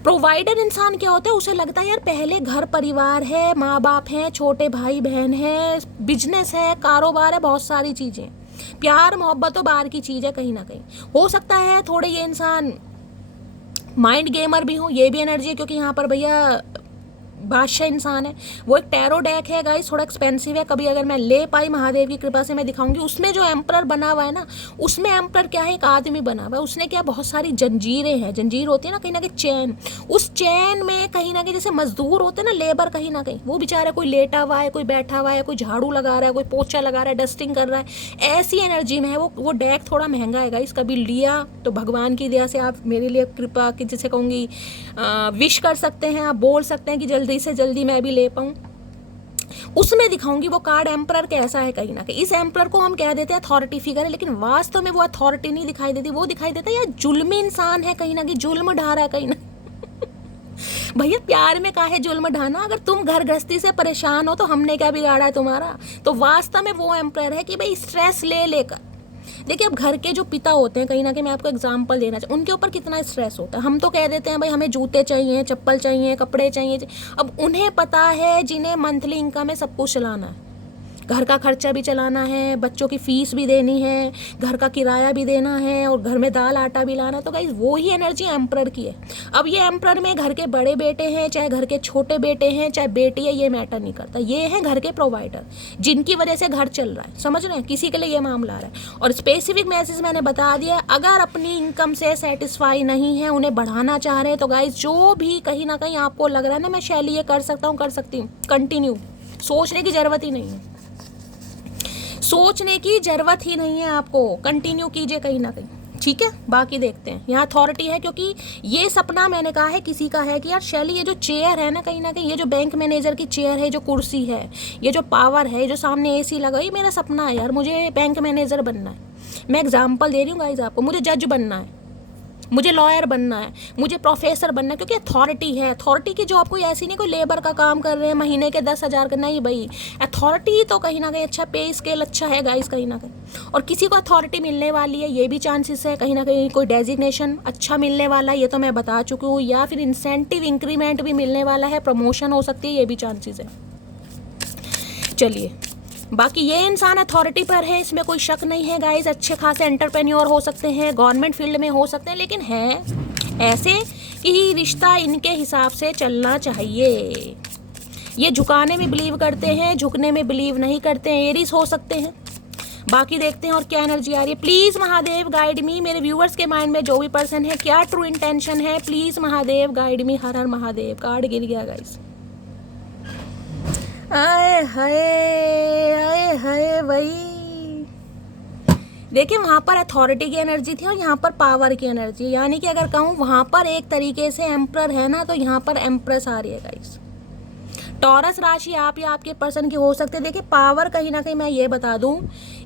प्रोवाइडर इंसान क्या होता है, उसे लगता है यार पहले घर परिवार है, माँ बाप हैं, छोटे भाई बहन है, बिजनेस है, कारोबार है, बहुत सारी चीज़ें, प्यार मोहब्बत तो बाहर की चीज़ है कहीं ना कहीं। हो सकता है थोड़े ये इंसान माइंड गेमर भी हो, ये भी एनर्जी है, क्योंकि यहाँ पर भैया बादशाह इंसान है। वो एक टैरो डेक है गाइस, थोड़ा एक्सपेंसिव है, कभी अगर मैं ले पाई महादेव की कृपा से मैं दिखाऊंगी। उसमें जो एम्परर बना हुआ है ना, उसमें एम्परर क्या है, एक आदमी बना हुआ है, उसने क्या बहुत सारी जंजीरें हैं, जंजीर होती है ना कहीं ना कहीं चैन, उस चैन में कहीं ना कहीं जैसे मजदूर होते हैं ना, लेबर, कहीं ना कहीं वो बेचारा कोई लेटा हुआ है, कोई बैठा हुआ है, कोई झाड़ू लगा रहा है, कोई पोछा लगा रहा है, डस्टिंग कर रहा है, ऐसी एनर्जी में है वो डेक थोड़ा महंगा है गाइस। कभी लिया तो भगवान की दया से आप मेरे लिए कृपा की जिसे कहूँगी विश कर सकते हैं, आप बोल सकते हैं कि जल्दी से जल्दी मैं भी ले पाऊँ। उसमें दिखाऊंगी वो कार्ड एम्परर कैसा है कहीं ना कहीं। इस एम्परर को हम कह देते हैं अथॉरिटी फिगर है, लेकिन वास्तव में वो अथॉरिटी नहीं दिखाई देती, वो दिखाई देता है यार जुल्मी इंसान है कहीं ना कहीं, जुल्म ढा रहा है कहीं ना भैया प्यार में काहे जुल्म ढाना, अगर तुम घर गृहस्थी से परेशान हो तो हमने क्या बिगाड़ा है तुम्हारा। तो वास्तव में वो एम्परर है कि भाई स्ट्रेस ले लेकर, देखिए अब घर के जो पिता होते हैं कहीं ना कहीं, मैं आपको एग्जांपल देना चाहिए, उनके ऊपर कितना स्ट्रेस होता है। हम तो कह देते हैं भाई हमें जूते चाहिए, चप्पल चाहिए, कपड़े चाहिए, अब उन्हें पता है जिन्हें मंथली इनकम है सब कुछ चलाना है, घर का खर्चा भी चलाना है, बच्चों की फीस भी देनी है, घर का किराया भी देना है और घर में दाल आटा भी लाना। तो गाइस वो ही एनर्जी एम्परर की है। अब ये एम्परर में घर के बड़े बेटे हैं, चाहे घर के छोटे बेटे हैं, चाहे बेटी है, ये मैटर नहीं करता, ये है घर के प्रोवाइडर जिनकी वजह से घर चल रहा है, समझ रहे हैं, किसी के लिए ये मामला आ रहा है। और स्पेसिफिक मैसेज मैंने बता दिया, अगर अपनी इनकम से सेटिस्फाई नहीं है, उन्हें बढ़ाना चाह रहे हैं, तो गाइस जो भी कहीं ना कहीं आपको लग रहा है ना मैं शैली ये कर सकता हूँ, कर सकती हूँ, कंटिन्यू, सोचने की जरूरत ही नहीं है, सोचने की जरूरत ही नहीं है आपको, कंटिन्यू कीजिए कहीं ना कहीं, ठीक है। बाकी देखते हैं, यहाँ अथॉरिटी है क्योंकि ये सपना मैंने कहा है किसी का है कि यार शैली ये जो चेयर है ना कहीं ना कहीं, ये जो बैंक मैनेजर की चेयर है, जो कुर्सी है, ये जो पावर है, जो सामने एसी लगा, ये मेरा सपना है यार, मुझे बैंक मैनेजर बनना है। मैं एग्जाम्पल दे रही हूँ गाइस आपको, मुझे जज बनना है, मुझे लॉयर बनना है, मुझे प्रोफेसर बनना है, क्योंकि अथॉरिटी है। अथॉरिटी की जॉब कोई ऐसी नहीं कोई लेबर का काम कर रहे हैं महीने के 10,000 का, नहीं भाई, अथॉरिटी तो कहीं ना कहीं अच्छा पे स्केल अच्छा है गाइस कहीं ना कहीं। और किसी को अथॉरिटी मिलने वाली है, ये भी चांसेस है कहीं ना कहीं, कोई डेजिग्नेशन अच्छा मिलने वाला है, ये तो मैं बता चुकी हूँ, या फिर इंसेंटिव इंक्रीमेंट भी मिलने वाला है, प्रमोशन हो सकती है, ये भी चांसेस है। चलिए बाकी ये इंसान अथॉरिटी पर है, इसमें कोई शक नहीं है गाइज, अच्छे खासे एंटरप्रेन्योर हो सकते हैं, गवर्नमेंट फील्ड में हो सकते हैं, लेकिन है ऐसे कि रिश्ता इनके हिसाब से चलना चाहिए। ये झुकाने में बिलीव करते हैं, झुकने में बिलीव नहीं करते हैं, एरीज हो सकते हैं। बाकी देखते हैं और क्या एनर्जी आ रही है। प्लीज़ महादेव गाइड मी, मेरे व्यूअर्स के माइंड में जो भी पर्सन है, क्या ट्रू इंटेंशन है, प्लीज़ महादेव गाइड मी। हर हर महादेव, कार्ड गिर गया गाइज, आए हाय आए हाय भाई। देखिए वहाँ पर अथॉरिटी की एनर्जी थी और यहाँ पर पावर की एनर्जी, यानी कि अगर कहूँ वहाँ पर एक तरीके से एम्परर है ना, तो यहाँ पर एम्प्रेस आ रही है गाइस। टॉरस राशि आप या आपके पर्सन की हो सकते हैं। देखिए पावर कहीं ना कहीं मैं ये बता दूं,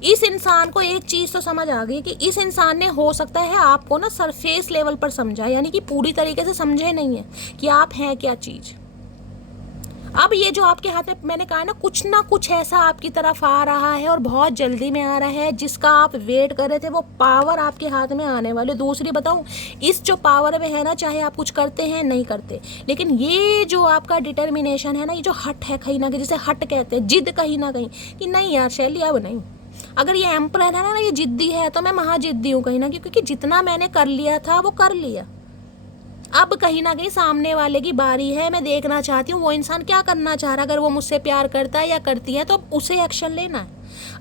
इस इंसान को एक चीज़ तो समझ आ गई कि इस इंसान ने हो सकता है आपको ना सरफेस लेवल पर समझा, यानी कि पूरी तरीके से समझे नहीं है कि आप हैं क्या चीज़। अब ये जो आपके हाथ में मैंने कहा ना कुछ ऐसा आपकी तरफ आ रहा है और बहुत जल्दी में आ रहा है, जिसका आप वेट कर रहे थे, वो पावर आपके हाथ में आने वाले। दूसरी बताऊं, इस जो पावर में है ना, चाहे आप कुछ करते हैं नहीं करते, लेकिन ये जो आपका डिटर्मिनेशन है ना, ये जो हट है कहीं ना कहीं, जिसे हट कहते हैं, जिद कहीं ना कहीं कि नहीं यार शैली अब नहीं। अगर ये एम्परर है ना, ये जिद्दी है, तो मैं महाजिद्दी हूँ कहीं ना कहीं, क्योंकि जितना मैंने कर लिया था वो कर लिया। अब कहीं ना कहीं सामने वाले की बारी है, मैं देखना चाहती हूँ वो इंसान क्या करना चाह रहा है। अगर वो मुझसे प्यार करता है या करती है तो अब उसे एक्शन लेना है,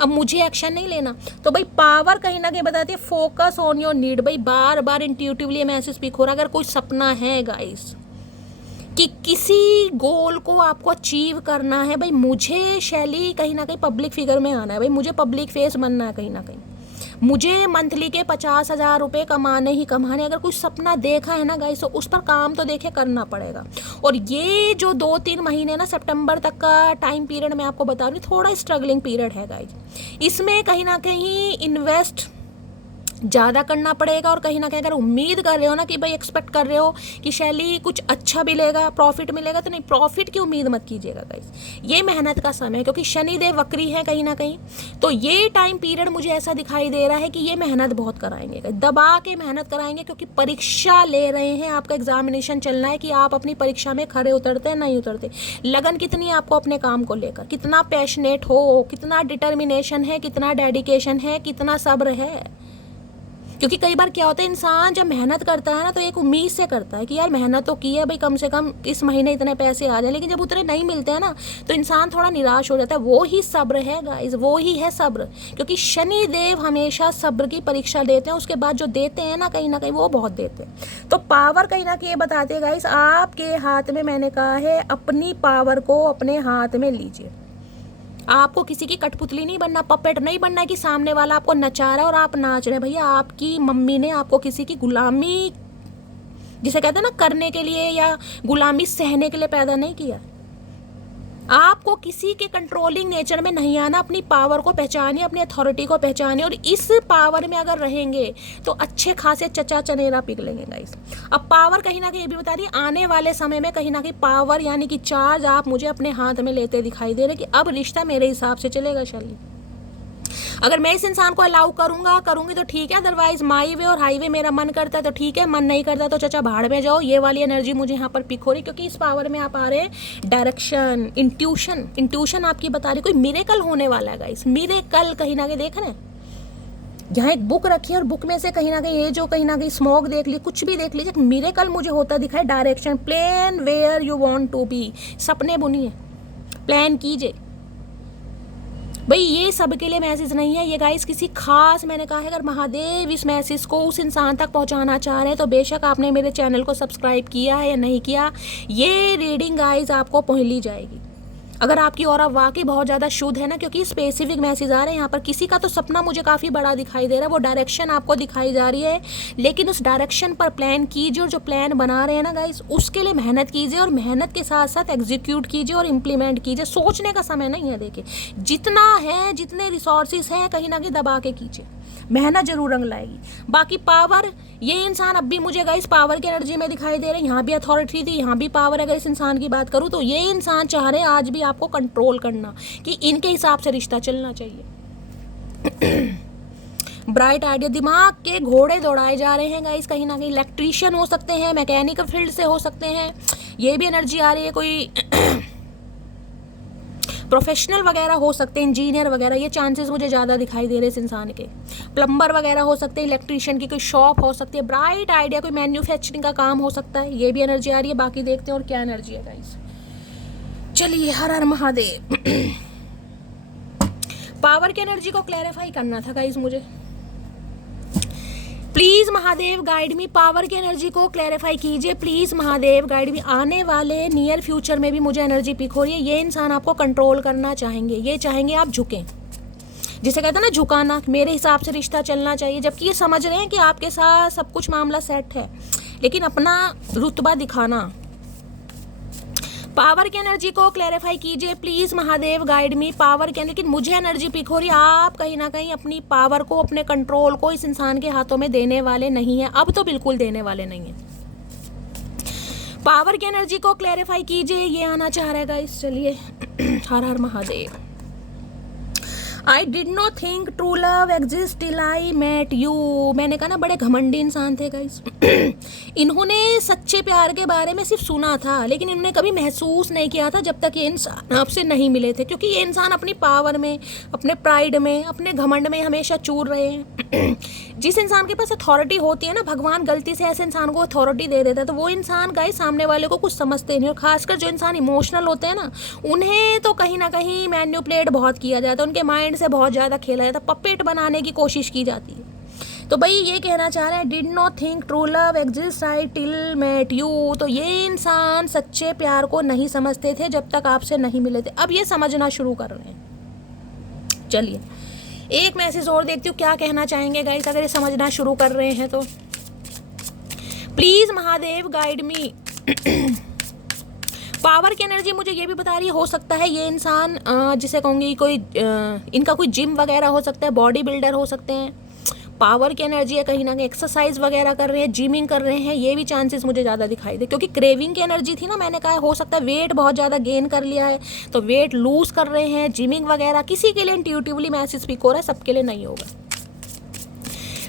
अब मुझे एक्शन नहीं लेना। तो भाई पावर कहीं ना कहीं बताती है फोकस ऑन योर नीड। भाई बार बार इंट्यूटिवली मैसेज स्पीक हो रहा है। अगर कोई सपना है गाइस कि किसी गोल को आपको अचीव करना है, भाई मुझे शैली कहीं ना कहीं पब्लिक फिगर में आना है, भाई मुझे पब्लिक फेस बनना है कहीं ना कहीं। मुझे मंथली के 50,000 रुपये कमाने ही कमाने, अगर कुछ सपना देखा है ना गाइस तो उस पर काम तो देखे करना पड़ेगा। और ये जो 2-3 महीने ना सितंबर तक का टाइम पीरियड मैं आपको बता रही हूँ, थोड़ा स्ट्रगलिंग पीरियड है गाइस। इसमें कहीं ना कहीं इन्वेस्ट ज़्यादा करना पड़ेगा, और कहीं ना कहीं अगर उम्मीद कर रहे हो ना कि भाई एक्सपेक्ट कर रहे हो कि शैली कुछ अच्छा मिलेगा, प्रॉफिट मिलेगा, तो नहीं, प्रॉफिट की उम्मीद मत कीजिएगा गाइस। ये मेहनत का समय है, क्योंकि शनिदेव वक्री है कहीं ना कहीं। तो ये टाइम पीरियड मुझे ऐसा दिखाई दे रहा है कि ये मेहनत बहुत कराएंगे, दबा के मेहनत कराएंगे, क्योंकि परीक्षा ले रहे हैं, आपका एग्जामिनेशन चलना है कि आप अपनी परीक्षा में खरे उतरते हैं नहीं उतरते। लगन कितनी आपको अपने काम को लेकर, कितना पैशनेट हो, कितना डिटर्मिनेशन है, कितना डेडिकेशन है, कितना सब्र है। क्योंकि कई बार क्या होता है, इंसान जब मेहनत करता है ना तो एक उम्मीद से करता है कि यार मेहनत तो की है भाई, कम से कम इस महीने इतने पैसे आ जाए, लेकिन जब उतने नहीं मिलते हैं ना तो इंसान थोड़ा निराश हो जाता है। वो ही सब्र है गाइस, वो ही है सब्र, क्योंकि शनि देव हमेशा सब्र की परीक्षा लेते हैं, उसके बाद जो देते हैं ना कहीं वो बहुत देते हैं। तो पावर कहीं ना कहीं ये बताते हैं गाइस, आपके हाथ में, मैंने कहा है अपनी पावर को अपने हाथ में लीजिए। आपको किसी की कठपुतली नहीं बनना, पपेट नहीं बनना है कि सामने वाला आपको नचा रहा है और आप नाच रहे हैं। भैया आपकी मम्मी ने आपको किसी की गुलामी, जिसे कहते हैं ना, करने के लिए या गुलामी सहने के लिए पैदा नहीं किया। आपको किसी के कंट्रोलिंग नेचर में नहीं आना, अपनी पावर को पहचानिए, अपनी अथॉरिटी को पहचानिए, और इस पावर में अगर रहेंगे तो अच्छे खासे चचा चनेरा पिघलेंगे गाइस। अब पावर कहीं ना कहीं ये भी बता रही है, आने वाले समय में कहीं ना कहीं पावर यानी कि चार्ज आप मुझे अपने हाथ में लेते दिखाई दे रहे कि अब रिश्ता मेरे हिसाब से चलेगा शैली। अगर मैं इस इंसान को अलाउ करूंगी तो ठीक है, अदरवाइज माई वे और हाईवे मेरा मन करता है तो ठीक है, मन नहीं करता तो चचा भाड़ में जाओ। ये वाली एनर्जी मुझे यहाँ पर पिक हो रही, क्योंकि इस पावर में आप आ रहे हैं डायरेक्शन, इंट्यूशन आपकी बता रही कोई मिरेकल होने वाला है गाइस। मिरेकल कहीं ना कहीं देख रहे हैं, यहाँ एक बुक रखी है और बुक में से कहीं ना कहीं ये जो कहीं ना कहीं स्मोक देख लीजिए, कुछ भी देख लीजिए, मिरेकल मुझे होता दिखा है। Direction, plan where you want to be, सपने बुनिए, प्लान कीजिए भाई। ये सबके लिए मैसेज नहीं है ये गाइस, किसी खास, मैंने कहा है अगर महादेव इस मैसेज को उस इंसान तक पहुंचाना चाह रहे हैं तो बेशक आपने मेरे चैनल को सब्सक्राइब किया है या नहीं किया, ये रीडिंग गाइस आपको पहुंच जाएगी। अगर आपकी ऑरा वाकई बहुत ज़्यादा शुद्ध है ना, क्योंकि स्पेसिफिक मैसेज आ रहे हैं यहाँ पर। किसी का तो सपना मुझे काफ़ी बड़ा दिखाई दे रहा है, वो डायरेक्शन आपको दिखाई जा रही है, लेकिन उस डायरेक्शन पर प्लान कीजिए, और जो प्लान बना रहे हैं ना गाइस उसके लिए मेहनत कीजिए, और मेहनत के साथ साथ एग्जीक्यूट कीजिए और इम्प्लीमेंट कीजिए। सोचने का समय नहीं है, देखिए जितना है, जितने रिसोर्सेज हैं कहीं ना कहीं दबा के कीजिए, मेहनत जरूर रंग लाएगी। बाकी पावर, ये इंसान अब भी मुझे गाइस पावर की एनर्जी में दिखाई दे रहे हैं, यहाँ भी अथॉरिटी थी, यहाँ भी पावर। अगर इस इंसान की बात करूँ तो ये इंसान चाह रहे हैं आज भी आपको कंट्रोल करना, कि इनके हिसाब से रिश्ता चलना चाहिए। ब्राइट आइडिया, दिमाग के घोड़े दौड़ाए जा रहे हैं गाइस, कहीं ना कहीं इलेक्ट्रीशियन हो सकते हैं, मैकेनिकल फील्ड से हो सकते हैं, ये भी एनर्जी आ रही है। कोई प्रोफेशनल वगैरह हो सकते हैं, इंजीनियर वगैरह, ये चांसेस मुझे ज़्यादा दिखाई दे रहे हैं इस इंसान के। प्लम्बर वगैरह हो सकते हैं, इलेक्ट्रीशियन की कोई शॉप हो सकती है, ब्राइट आइडिया कोई मैन्युफैक्चरिंग का काम हो सकता है, ये भी एनर्जी आ रही है। बाकी देखते हैं और क्या एनर्जी है गाइस। चलिए, हर हर महादेव। पावर की एनर्जी को क्लैरिफाई करना था गाइस मुझे। Please Mahadev guide me, power की एनर्जी को क्लैरिफाई कीजिए प्लीज़ महादेव गाइड मी। आने वाले नियर फ्यूचर में भी मुझे एनर्जी पिक हो रही है, ये इंसान आपको कंट्रोल करना चाहेंगे, ये चाहेंगे आप झुकें, जिसे कहते हैं ना झुकाना, मेरे हिसाब से रिश्ता चलना चाहिए। जबकि ये समझ रहे हैं कि आपके साथ सब कुछ मामला सेट है, लेकिन अपना रुतबा दिखाना। पावर की एनर्जी को क्लैरिफाई कीजिए please Mahadev guide me, power की। लेकिन मुझे एनर्जी पिक हो रही है, आप कहीं ना कहीं अपनी पावर को, अपने कंट्रोल को इस इंसान के हाथों में देने वाले नहीं हैं, अब तो बिल्कुल देने वाले नहीं हैं। पावर की एनर्जी को क्लैरिफाई कीजिए, ये आना चाह रहा है गाइस। चलिए, हर हर Mahadev. I did not think true love exist till I met you. मैंने कहा ना, बड़े घमंडी इंसान थे गाइस। इन्होंने सच्चे प्यार के बारे में सिर्फ सुना था, लेकिन इन्होंने कभी महसूस नहीं किया था जब तक ये इंसान आपसे नहीं मिले थे। क्योंकि ये इंसान अपनी पावर में, अपने प्राइड में, अपने घमंड में हमेशा चूर रहे हैं। जिस इंसान के पास अथॉरिटी होती है ना, भगवान गलती से ऐसे इंसान को अथॉरिटी दे देता है, तो वो इंसान गाइस सामने वाले को कुछ समझते नहीं। और खासकर जो इंसान इमोशनल होते हैं ना, उन्हें तो कहीं ना कहीं मैन्युपुलेट बहुत किया जाता है, उनके माइंड से बहुत ज़्यादा खेला जाता है, पपेट बनाने की कोशिश की जाती है। तो भाई ये कहना चाह रहे हैं, did not think true love exist I till met you. तो ये इंसान सच्चे प्यार को नहीं समझते थे जब तक आपसे नहीं मिले थे, अब ये समझना शुरू कर रहे हैं। चलिए, एक मैसेज और देखती हूँ क्या कहना चाहेंगे गाइस, अगर ये समझना शुरू कर रहे हैं तो। Please Mahadev guide me. Power की एनर्जी मुझे ये भी बता रही है, हो सकता है ये इंसान जिसे कहूँगी कोई इनका कोई जिम वगैरह हो सकता है, बॉडी बिल्डर हो सकते हैं। पावर की एनर्जी है, कहीं ना कहीं एक्सरसाइज वगैरह कर रहे हैं, जिमिंग कर रहे हैं, ये भी चांसेस मुझे ज़्यादा दिखाई दे, क्योंकि क्रेविंग की एनर्जी थी ना, मैंने कहा हो सकता है वेट बहुत ज़्यादा गेन कर लिया है तो वेट लूज कर रहे हैं, जिमिंग वगैरह। किसी के लिए इंट्यूटिवली मैसेज स्पीक हो रहा है, सबके लिए नहीं होगा।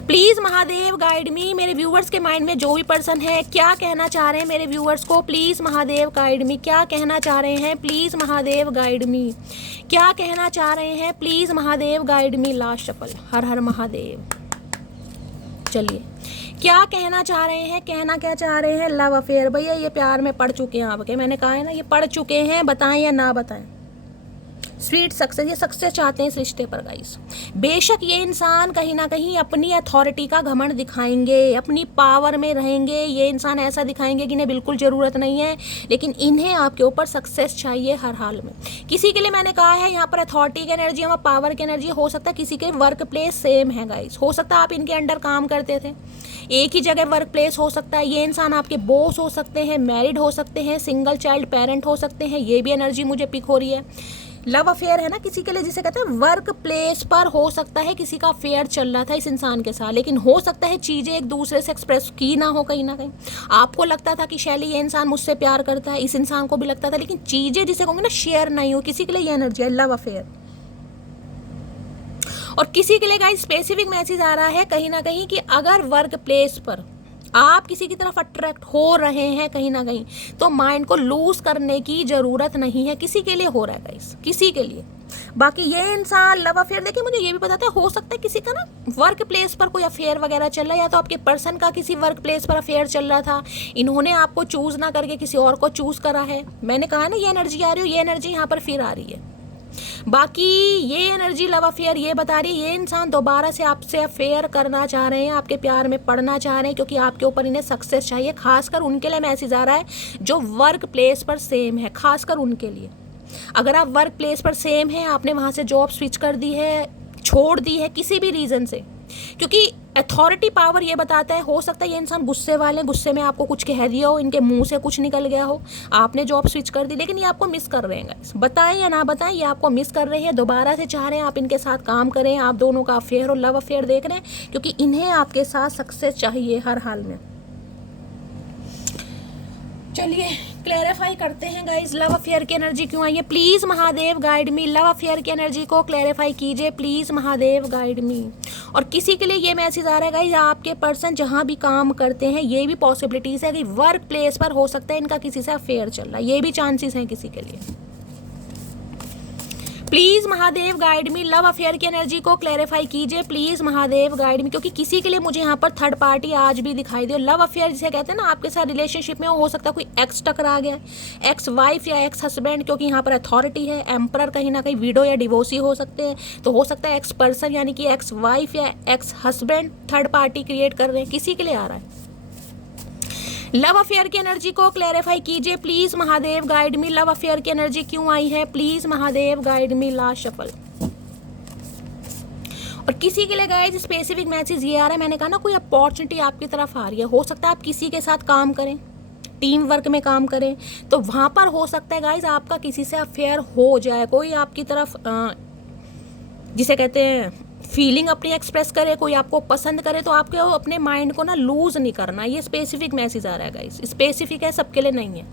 प्लीज महादेव गाइड मी। मेरे व्यूवर्स के माइंड में जो भी पर्सन है क्या कहना चाह रहे हैं मेरे व्यूवर्स को, प्लीज महादेव गाइड मी। क्या कहना चाह रहे हैं, प्लीज महादेव गाइड मी। क्या कहना चाह रहे हैं, please Mahadev guide me. Last shuffle. हर हर महादेव। चलिए क्या कहना चाह रहे हैं, कहना क्या चाह रहे हैं। लव अफेयर, भैया ये प्यार में पड़ चुके हैं आपके, मैंने कहा है ना ये पड़ चुके हैं, बताएं या ना बताएं। स्वीट सक्सेस, ये सक्सेस चाहते हैं इस रिश्ते पर गाइस। बेशक ये इंसान कहीं ना कहीं अपनी अथॉरिटी का घमंड दिखाएंगे, अपनी पावर में रहेंगे, ये इंसान ऐसा दिखाएंगे कि इन्हें बिल्कुल ज़रूरत नहीं है, लेकिन इन्हें आपके ऊपर सक्सेस चाहिए हर हाल में। किसी के लिए मैंने कहा है यहाँ पर अथॉरिटी की एनर्जी और पावर की एनर्जी, हो सकता है किसी के वर्क प्लेस सेम है गाइस, हो सकता है आप इनके अंडर काम करते थे, एक ही जगह वर्क प्लेस हो सकता है। ये इंसान आपके बॉस हो सकते हैं, मैरिड हो सकते हैं, सिंगल चाइल्ड पेरेंट हो सकते हैं, ये भी एनर्जी मुझे पिक हो रही है। लव अफेयर है ना किसी के लिए, जिसे कहते हैं वर्क प्लेस पर हो सकता है किसी का अफेयर चल रहा था इस इंसान के साथ, लेकिन हो सकता है चीज़ें एक दूसरे से एक्सप्रेस की ना हो, कहीं ना कहीं आपको लगता था कि शैली ये इंसान मुझसे प्यार करता है, इस इंसान को भी लगता था, लेकिन चीज़ें जिसे कहूँगे ना शेयर नहीं हो। किसी के लिए ये एनर्जी है लव अफेयर। और किसी के लिए गाइस स्पेसिफिक मैसेज आ रहा है कहीं ना कहीं कि अगर वर्क प्लेस पर आप किसी की तरफ अट्रैक्ट हो रहे हैं कहीं ना कहीं, तो माइंड को लूज करने की ज़रूरत नहीं है। किसी के लिए हो रहा है गाइस, किसी के लिए। बाकी ये इंसान लव अफेयर, देखिए मुझे ये भी पता था हो सकता है किसी का ना वर्क प्लेस पर कोई अफेयर वगैरह चल रहा है, या तो आपके पर्सन का किसी वर्क प्लेस पर अफेयर चल रहा था, इन्होंने आपको चूज ना करके किसी और को चूज करा है। मैंने कहा ना ये एनर्जी आ रही हो, ये एनर्जी यहाँ पर फिर आ रही है। बाकी ये एनर्जी लव अफेयर ये बता रही है ये इंसान दोबारा से आपसे अफेयर करना चाह रहे हैं, आपके प्यार में पड़ना चाह रहे हैं, क्योंकि आपके ऊपर इन्हें सक्सेस चाहिए। खासकर उनके लिए मैसेज आ रहा है जो वर्क प्लेस पर सेम है, खासकर उनके लिए। अगर आप वर्क प्लेस पर सेम है, आपने वहाँ से जॉब स्विच कर दी है, छोड़ दी है किसी भी रीज़न से, क्योंकि अथॉरिटी पावर ये बताता है हो सकता है ये इंसान गुस्से वाले, गुस्से में आपको कुछ कह दिया हो, इनके मुंह से कुछ निकल गया हो, आपने जॉब स्विच कर दी, लेकिन ये आपको मिस कर रहे हैं गाइस। बताएं या ना बताएं, ये आपको मिस कर रहे हैं, दोबारा से चाह रहे हैं आप इनके साथ काम करें, आप दोनों का अफेयर और लव अफेयर देख रहे हैं, क्योंकि इन्हें आपके साथ सक्सेस चाहिए हर हाल में। चलिए क्लैरिफाई करते हैं गाइज लव अफेयर की एनर्जी क्यों आई है। Please Mahadev guide me, love affair की एनर्जी को क्लैरिफाई कीजिए प्लीज महादेव गाइड मी। और किसी के लिए ये मैसेज आ रहा है गाइज आपके पर्सन जहाँ भी काम करते हैं, ये भी पॉसिबिलिटीज है कि वर्क प्लेस पर हो सकता है इनका किसी से अफेयर चल रहा है, ये भी चांसेस हैं किसी के लिए। Please Mahadev guide me, love affair की एनर्जी को क्लैरिफाई कीजिए प्लीज महादेव गाइड मी, क्योंकि किसी के लिए मुझे यहाँ पर थर्ड पार्टी आज भी दिखाई दे। लव अफेयर जिसे कहते हैं ना, आपके साथ रिलेशनशिप में हो सकता है कोई एक्स टकरा गया, एक्स वाइफ या एक्स हस्बैंड, क्योंकि यहाँ पर अथॉरिटी है, एम्परर कहीं ना कहीं विडो या डिवोर्सी हो सकते हैं, तो हो सकता है एक्स पर्सन यानी कि एक्स वाइफ या ex husband third party create कर रहे हैं, किसी के लिए आ रहा है। लव अफेयर की एनर्जी को क्लैरिफाई कीजिए please Mahadev guide me, love affair की एनर्जी क्यों आई है please Mahadev guide me. Last shuffle. और किसी के लिए गाइस स्पेसिफिक मैसेज ये आ रहा है, मैंने कहा ना कोई अपॉर्चुनिटी आपकी तरफ आ रही है, हो सकता है आप किसी के साथ काम करें, टीम वर्क में काम करें, तो वहां पर हो सकता है गाइस आपका किसी से अफेयर हो जाए, कोई आपकी तरफ जिसे कहते हैं फीलिंग अपनी एक्सप्रेस करे, कोई आपको पसंद करे, तो आपको अपने माइंड को ना लूज नहीं करना। ये स्पेसिफिक मैसेज आ रहा है गाइस, स्पेसिफिक है, सबके लिए नहीं है।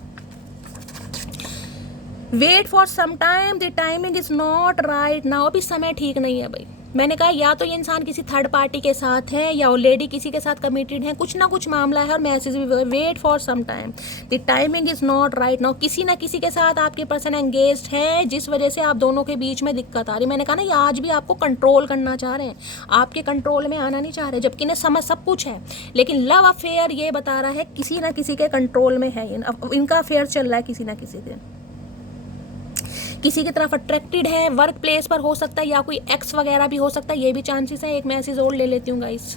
Wait for some time, the timing is not right now, अभी समय ठीक नहीं है भाई। मैंने कहा या तो ये इंसान किसी थर्ड पार्टी के साथ है या ऑलरेडी किसी के साथ कमिटेड है, कुछ ना कुछ मामला है, और मैसेज भी wait for some time, the timing is not right now. किसी ना किसी के साथ आपके पर्सन एंगेज्ड है, जिस वजह से आप दोनों के बीच में दिक्कत आ रही। मैंने कहा ना ये आज भी आपको कंट्रोल करना चाह रहे हैं, आपके कंट्रोल में आना नहीं चाह रहे, जबकि इन्हें समझ सब कुछ है, लेकिन लव अफेयर ये बता रहा है किसी ना किसी के कंट्रोल में है, इनका अफेयर चल रहा है किसी ना किसी के, किसी की तरफ अट्रैक्टेड है, वर्क प्लेस पर हो सकता है, या कोई एक्स वगैरह भी हो सकता है, ये भी चांसेस है। एक मैसेज और ले लेती हूँ गाइस।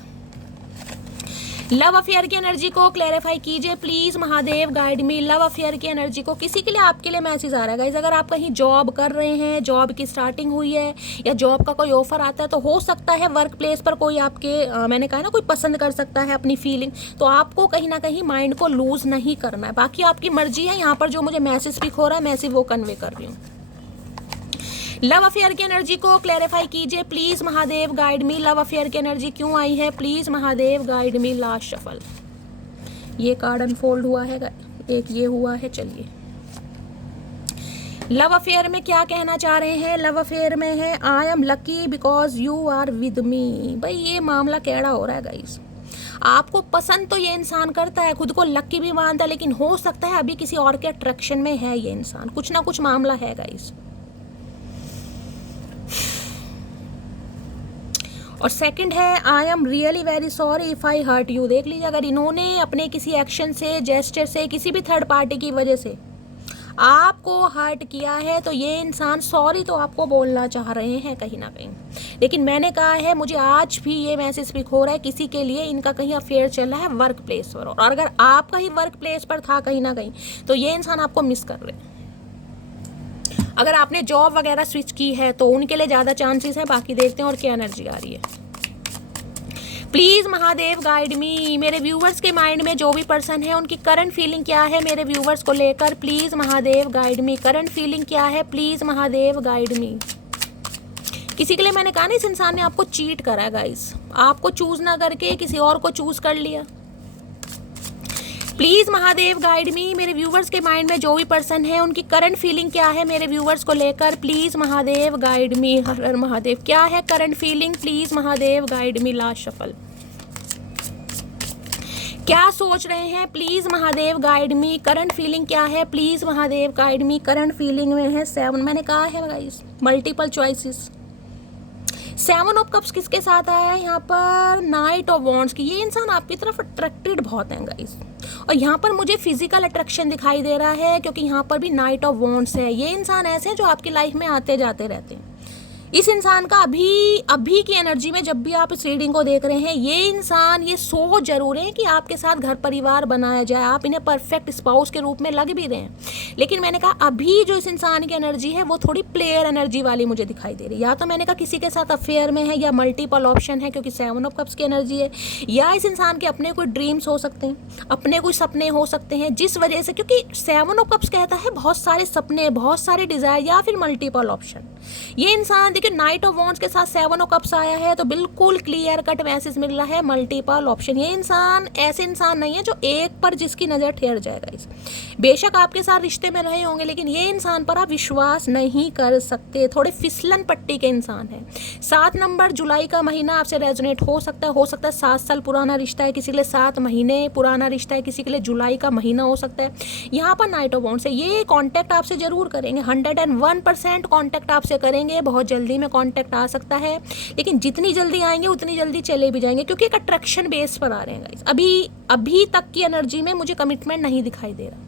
लव अफेयर की एनर्जी को क्लैरिफाई कीजिए please Mahadev, guide me. Love affair की एनर्जी को किसी के लिए, आपके लिए मैसेज आ रहा है गाइस। अगर आप कहीं जॉब कर रहे हैं, जॉब की स्टार्टिंग हुई है या जॉब का कोई ऑफर आता है, तो हो सकता है वर्क प्लेस पर कोई आपके मैंने कहा ना, कोई पसंद कर सकता है अपनी फीलिंग। तो आपको कहीं ना कहीं माइंड को लूज नहीं करना है, बाकी आपकी मर्जी है। यहाँ पर जो मुझे मैसेज पिक हो रहा है, मैसेज वो कन्वे कर रही हूँ। लव अफेयर की एनर्जी को क्लैरिफाई कीजिए please Mahadev, guide me. Love affair की एनर्जी क्यों आई है, please Mahadev, guide me. Last shuffle, ये कार्ड अनफोल्ड हुआ है, एक ये हुआ है। चलिए, लव अफेयर में क्या कहना चाह रहे हैं? लव अफेयर में है I am lucky because you are with me. भाई ये मामला कैड़ा हो रहा है गाइस। आपको पसंद तो ये इंसान करता है, खुद को लकी भी मानता है, लेकिन हो सकता है अभी किसी और के अट्रैक्शन में है ये इंसान। कुछ ना कुछ मामला है गाइस। और सेकंड है I am really very sorry if I hurt you. देख लीजिए, अगर इन्होंने अपने किसी एक्शन से, जेस्चर से, किसी भी थर्ड पार्टी की वजह से आपको हर्ट किया है, तो ये इंसान सॉरी तो आपको बोलना चाह रहे हैं कहीं ना कहीं। लेकिन मैंने कहा है, मुझे आज भी ये मैसेज पिक हो रहा है, किसी के लिए इनका कहीं अफेयर चल रहा है वर्क प्लेस पर। और अगर आपका ही वर्क प्लेस पर था कहीं ना कहीं, तो ये इंसान आपको मिस कर रहे हैं। अगर आपने जॉब वगैरह स्विच की है तो उनके लिए ज़्यादा चांसेस है। बाकी देखते हैं और क्या एनर्जी आ रही है। प्लीज़ महादेव, गाइड मी। मेरे व्यूवर्स के माइंड में जो भी पर्सन है, उनकी करंट फीलिंग क्या है मेरे व्यूवर्स को लेकर? Please Mahadev, guide me. Current feeling क्या है? प्लीज़ महादेव, गाइड मी। किसी के लिए मैंने कहा ना, इस इंसान ने आपको चीट करा है गाइस। आपको चूज ना करके किसी और को चूज कर लिया। प्लीज महादेव, गाइड मी। मेरे व्यूवर्स के माइंड में जो भी पर्सन है, उनकी करंट फीलिंग क्या है मेरे व्यूवर्स को लेकर? Please Mahadev, guide me. हर हर महादेव। क्या है current feeling? Please Mahadev, guide me. Last shuffle, क्या सोच रहे हैं? Please Mahadev, guide me. Current feeling क्या है? Please Mahadev, guide me. Current feeling में है 7। मैंने कहा है guys, multiple choices. 7 of cups किसके साथ आया है यहाँ पर? नाइट ऑफ वॉन्ड्स की। ये इंसान आपकी तरफ अट्रैक्टेड बहुत है गाइस। और यहाँ पर मुझे फिजिकल अट्रैक्शन दिखाई दे रहा है, क्योंकि यहाँ पर भी नाइट ऑफ वॉन्ड्स है। ये इंसान ऐसे हैं जो आपकी लाइफ में आते जाते रहते हैं। इस इंसान का अभी की एनर्जी में, जब भी आप इस रीडिंग को देख रहे हैं, ये इंसान ये सोच जरूर है कि आपके साथ घर परिवार बनाया जाए, आप इन्हें परफेक्ट स्पाउस के रूप में लग भी रहे हैं। लेकिन मैंने कहा अभी जो इस इंसान की एनर्जी है वो थोड़ी प्लेयर एनर्जी वाली मुझे दिखाई दे रही है। या तो मैंने कहा किसी के साथ अफेयर में है, या मल्टीपल ऑप्शन है, क्योंकि 7 ऑफ कप्स की एनर्जी है। या इस इंसान के अपने कोई ड्रीम्स हो सकते हैं, अपने कोई सपने हो सकते हैं, जिस वजह से, क्योंकि 7 ऑफ कप्स कहता है बहुत सारे सपने, बहुत सारे डिजायर, या फिर मल्टीपल ऑप्शन। ये इंसान देखिए, नाइट ऑफ वॉन्ड्स के साथ 7 ऑफ कप्स आया है, तो बिल्कुल क्लियर कट मैसेज मिल रहा है, मल्टीपल ऑप्शन। ये इंसान ऐसे इंसान नहीं है जो एक पर जिसकी नजर ठहर जाएगा। इस बेशक आपके साथ रिश्ते में रहे होंगे, लेकिन ये इंसान पर आप विश्वास नहीं कर सकते। थोड़े फिसलन पट्टी के इंसान है। 7 नंबर जुलाई का महीना आपसे रेजोनेट हो सकता है 7 साल पुराना रिश्ता है किसी के लिए, 7 महीने पुराना रिश्ता है किसी के लिए, जुलाई का महीना हो सकता है। यहाँ पर नाइट ऑफ वॉन्ड्स है। ये कॉन्टैक्ट आपसे जरूर करेंगे, 101% कॉन्टैक्ट आपसे करेंगे। बहुत जल्दी में कॉन्टैक्ट आ सकता है, लेकिन जितनी जल्दी आएंगे उतनी जल्दी चले भी जाएंगे, क्योंकि एक अट्रैक्शन बेस पर आ रहे हैं गाइस। अभी तक की एनर्जी में मुझे कमिटमेंट नहीं दिखाई दे रहा।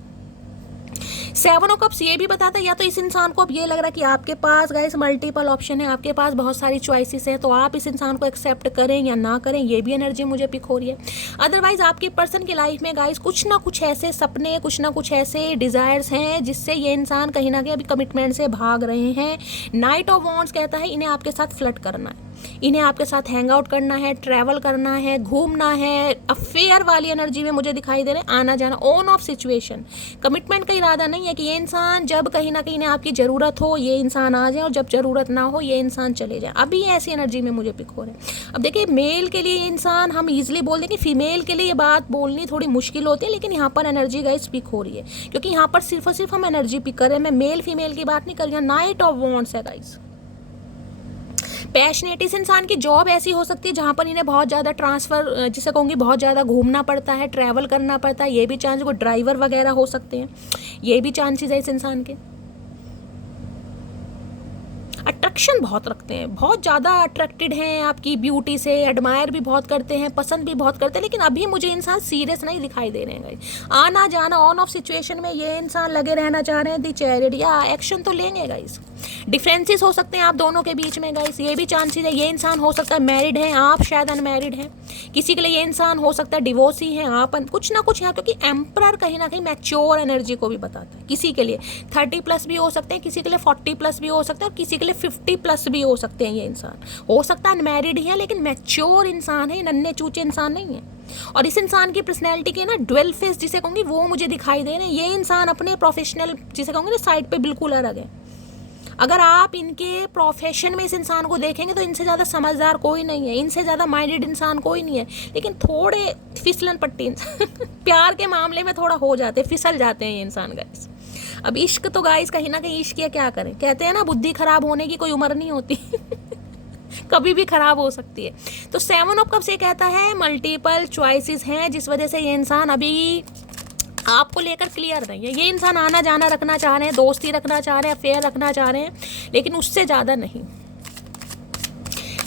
7 ऑफ कप्स ये भी बताता है, या तो इस इंसान को अब ये लग रहा है कि आपके पास गाइस मल्टीपल ऑप्शन है, आपके पास बहुत सारी चॉइसेस है, तो आप इस इंसान को एक्सेप्ट करें या ना करें, ये भी एनर्जी मुझे पिक हो रही है। अदरवाइज आपके पर्सन की लाइफ में गाइस कुछ ना कुछ ऐसे सपने, कुछ ना कुछ ऐसे डिजायर्स हैं जिससे ये इंसान कहीं ना कहीं अभी कमिटमेंट से भाग रहे हैं। नाइट ऑफ वॉन्ड्स कहता है इन्हें आपके साथ फ्लर्ट करना है, इन्हें आपके साथ हैंग आउट करना है, ट्रैवल करना है, घूमना है। अफेयर वाली एनर्जी में मुझे दिखाई दे रहे हैं, आना जाना, ऑन ऑफ सिचुएशन। कमिटमेंट का इरादा नहीं है कि ये इंसान जब कहीं ना कहीं आपकी ज़रूरत हो ये इंसान आ जाए, और जब ज़रूरत ना हो ये इंसान चले जाए। अभी ऐसी एनर्जी में मुझे पिक हो रहे हैं। अब देखिए, मेल के लिए ये इंसान हम ईजिली बोल देंगे, फीमेल के लिए ये बात बोलनी थोड़ी मुश्किल होती है, लेकिन यहाँ पर एनर्जी गाइस पिक हो रही है, क्योंकि यहाँ पर सिर्फ और सिर्फ हम एनर्जी पिक कर रहे हैं। मैं मेल फीमेल की बात नहीं कर रही हूँ। नाइट ऑफ वॉन्ड्स है गाइस। पैशनेट, इस इंसान की जॉब ऐसी हो सकती है जहाँ पर इन्हें बहुत ज़्यादा ट्रांसफ़र, जिसे कहूँगी बहुत ज़्यादा घूमना पड़ता है, ट्रैवल करना पड़ता है। ये भी चांस, को ड्राइवर वगैरह हो सकते हैं, ये भी चांसेस है इस इंसान के। अट्रैक्शन बहुत रखते हैं, बहुत ज़्यादा अट्रैक्टेड हैं आपकी ब्यूटी से, एडमायर भी बहुत करते हैं, पसंद भी बहुत करते हैं, लेकिन अभी मुझे इंसान सीरियस नहीं दिखाई दे रहे हैं गाइस। आना जाना, ऑन ऑफ सिचुएशन में ये इंसान लगे रहना चाह रहे हैं। द चैरियट, या एक्शन तो लेंगे गाइस। डिफरेंसेस हो सकते हैं आप दोनों के बीच में गाइस, ये भी चांसेस है। ये इंसान हो सकता है मैरिड है, आप शायद अनमैरिड हैं। किसी के लिए ये इंसान हो सकता है डिवोर्सी है, आप कुछ ना कुछ यहाँ, क्योंकि एम्परर कहीं ना कहीं मैच्योर एनर्जी को भी बताता है। किसी के लिए 30+ भी हो सकते हैं, किसी के लिए 40+ भी हो सकता है, और किसी के लिए 50+ भी हो सकते हैं। ये इंसान हो सकता है अनमैरिड ही है, लेकिन मैच्योर इंसान है, नन्हे चूचे इंसान नहीं है। और इस इंसान की पर्सनैलिटी के ना ड्वेल फेस जिसे कहूँगी वो मुझे दिखाई दे रहे हैं। ये इंसान अपने प्रोफेशनल जिसे कहूँगी ना साइड पे बिल्कुल अलग है। अगर आप इनके प्रोफेशन में इस इंसान को देखेंगे तो इनसे ज़्यादा समझदार कोई नहीं है, इनसे ज़्यादा माइंडेड इंसान कोई नहीं है, लेकिन थोड़े फिसलन पट्टी प्यार के मामले में थोड़ा हो जाते, फिसल जाते हैं ये इंसान गाइस। अब इश्क तो गाइस कहीं ना कहीं इश्क क्या करें, कहते हैं ना बुद्धि खराब होने की कोई उम्र नहीं होती कभी भी खराब हो सकती है। तो 7 ऑफ कप्स ये कहता है मल्टीपल चॉइसेस हैं, जिस वजह से ये इंसान अभी आपको लेकर क्लियर नहीं है। ये इंसान आना जाना रखना चाह रहे हैं, दोस्ती रखना चाह रहे हैं, अफेयर रखना चाह रहे हैं, लेकिन उससे ज़्यादा नहीं।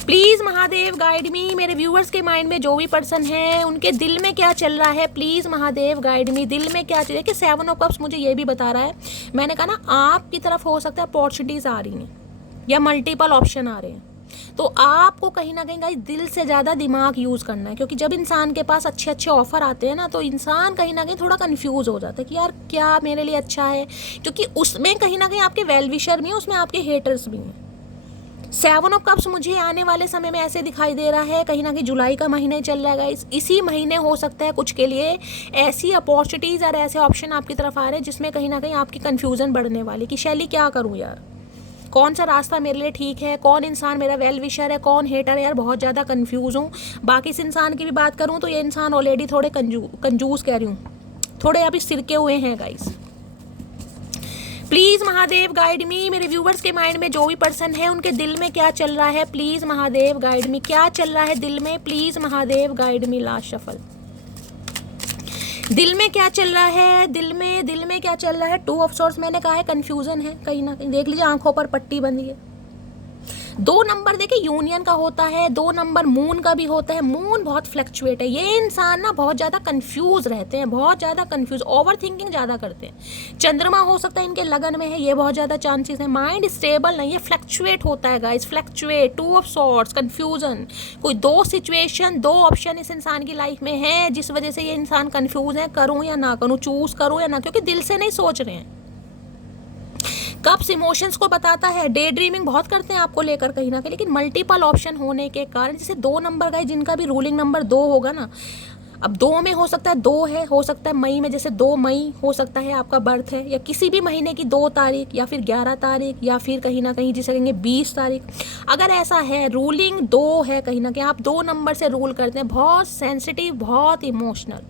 प्लीज़ महादेव गाइड मी, मेरे व्यूअर्स के माइंड में जो भी पर्सन है उनके दिल में क्या चल रहा है, प्लीज़ महादेव गाइड मी, दिल में क्या चल रहा है। कि 7 ऑफ कप्स मुझे ये भी बता रहा है, मैंने कहा ना आपकी तरफ हो सकता है अपॉर्चुनिटीज़ आ रही हैं या मल्टीपल ऑप्शन आ रहे हैं, तो आपको कहीं ना कहीं गाइस दिल से ज़्यादा दिमाग यूज़ करना है। क्योंकि जब इंसान के पास अच्छे अच्छे ऑफर आते हैं ना, तो इंसान कहीं ना कहीं थोड़ा कंफ्यूज हो जाता है कि यार क्या मेरे लिए अच्छा है, क्योंकि उसमें कहीं ना कहीं आपके वेल विशर भी हैं, उसमें आपके हेटर्स भी हैं। 7 ऑफ कप्स मुझे आने वाले समय में ऐसे दिखाई दे रहा है, कहीं ना कहीं जुलाई का महीना चल रहा है गाइस, इसी महीने हो सकता है कुछ के लिए ऐसी अपॉर्चुनिटीज़ और ऐसे ऑप्शन आपकी तरफ आ रहे हैं जिसमें कहीं ना कहीं आपकी कन्फ्यूज़न बढ़ने वाली कि शैली क्या करूँ यार, कौन सा रास्ता मेरे लिए ठीक है, कौन इंसान मेरा वेल विशर है, कौन हेटर है, यार बहुत ज़्यादा कंफ्यूज हूँ। बाकी इस इंसान की भी बात करूँ तो ये इंसान ऑलरेडी थोड़े कंजूस कह रही हूँ, थोड़े अभी सिरके हुए हैं गाइस। प्लीज़ महादेव गाइड मी, मेरे व्यूवर्स के माइंड में जो भी पर्सन है उनके दिल में क्या चल रहा है, प्लीज़ महादेव गाइड मी, क्या चल रहा है दिल में, please Mahadev guide me. Last shuffle, दिल में क्या चल रहा है, दिल में क्या चल रहा है। 2 ऑफ सॉर्ड्स मैंने कहा है कंफ्यूजन है कहीं ना कहीं, देख लीजिए आंखों पर पट्टी बंधी है। 2 नंबर देखिए यूनियन का होता है, 2 नंबर मून का भी होता है। मून बहुत फ्लक्चुएट है, ये इंसान ना बहुत ज़्यादा कंफ्यूज रहते हैं, बहुत ज़्यादा कंफ्यूज, ओवर थिंकिंग ज़्यादा करते हैं। चंद्रमा हो सकता है इनके लगन में है, ये बहुत ज़्यादा चांसेस है। माइंड स्टेबल नहीं है, फ्लक्चुएट होता है guys, fluctuate. 2 of swords, confusion, कोई 2 सिचुएशन, 2 ऑप्शन इस इंसान की लाइफ में है जिस वजह से ये इंसान कंफ्यूज है, करूँ या ना करूँ, चूज़ करूँ या ना, क्योंकि दिल से नहीं सोच रहे हैं। कप्स इमोशंस को बताता है, डे ड्रीमिंग बहुत करते हैं आपको लेकर कहीं ना कहीं, लेकिन मल्टीपल ऑप्शन होने के कारण, जैसे 2 नंबर का जिनका भी रूलिंग नंबर 2 होगा ना, अब 2 में हो सकता है 2 है, हो सकता है मई में, jैसे 2 मई हो सकता है आपका बर्थ है, या किसी भी महीने की 2 तारीख या फिर 11 तारीख या फिर कहीं ना कहीं जिसे कहेंगे 20 तारीख। अगर ऐसा है रूलिंग 2 है, कहीं ना कहीं आप 2 नंबर से रूल करते हैं, बहुत सेंसिटिव, बहुत इमोशनल।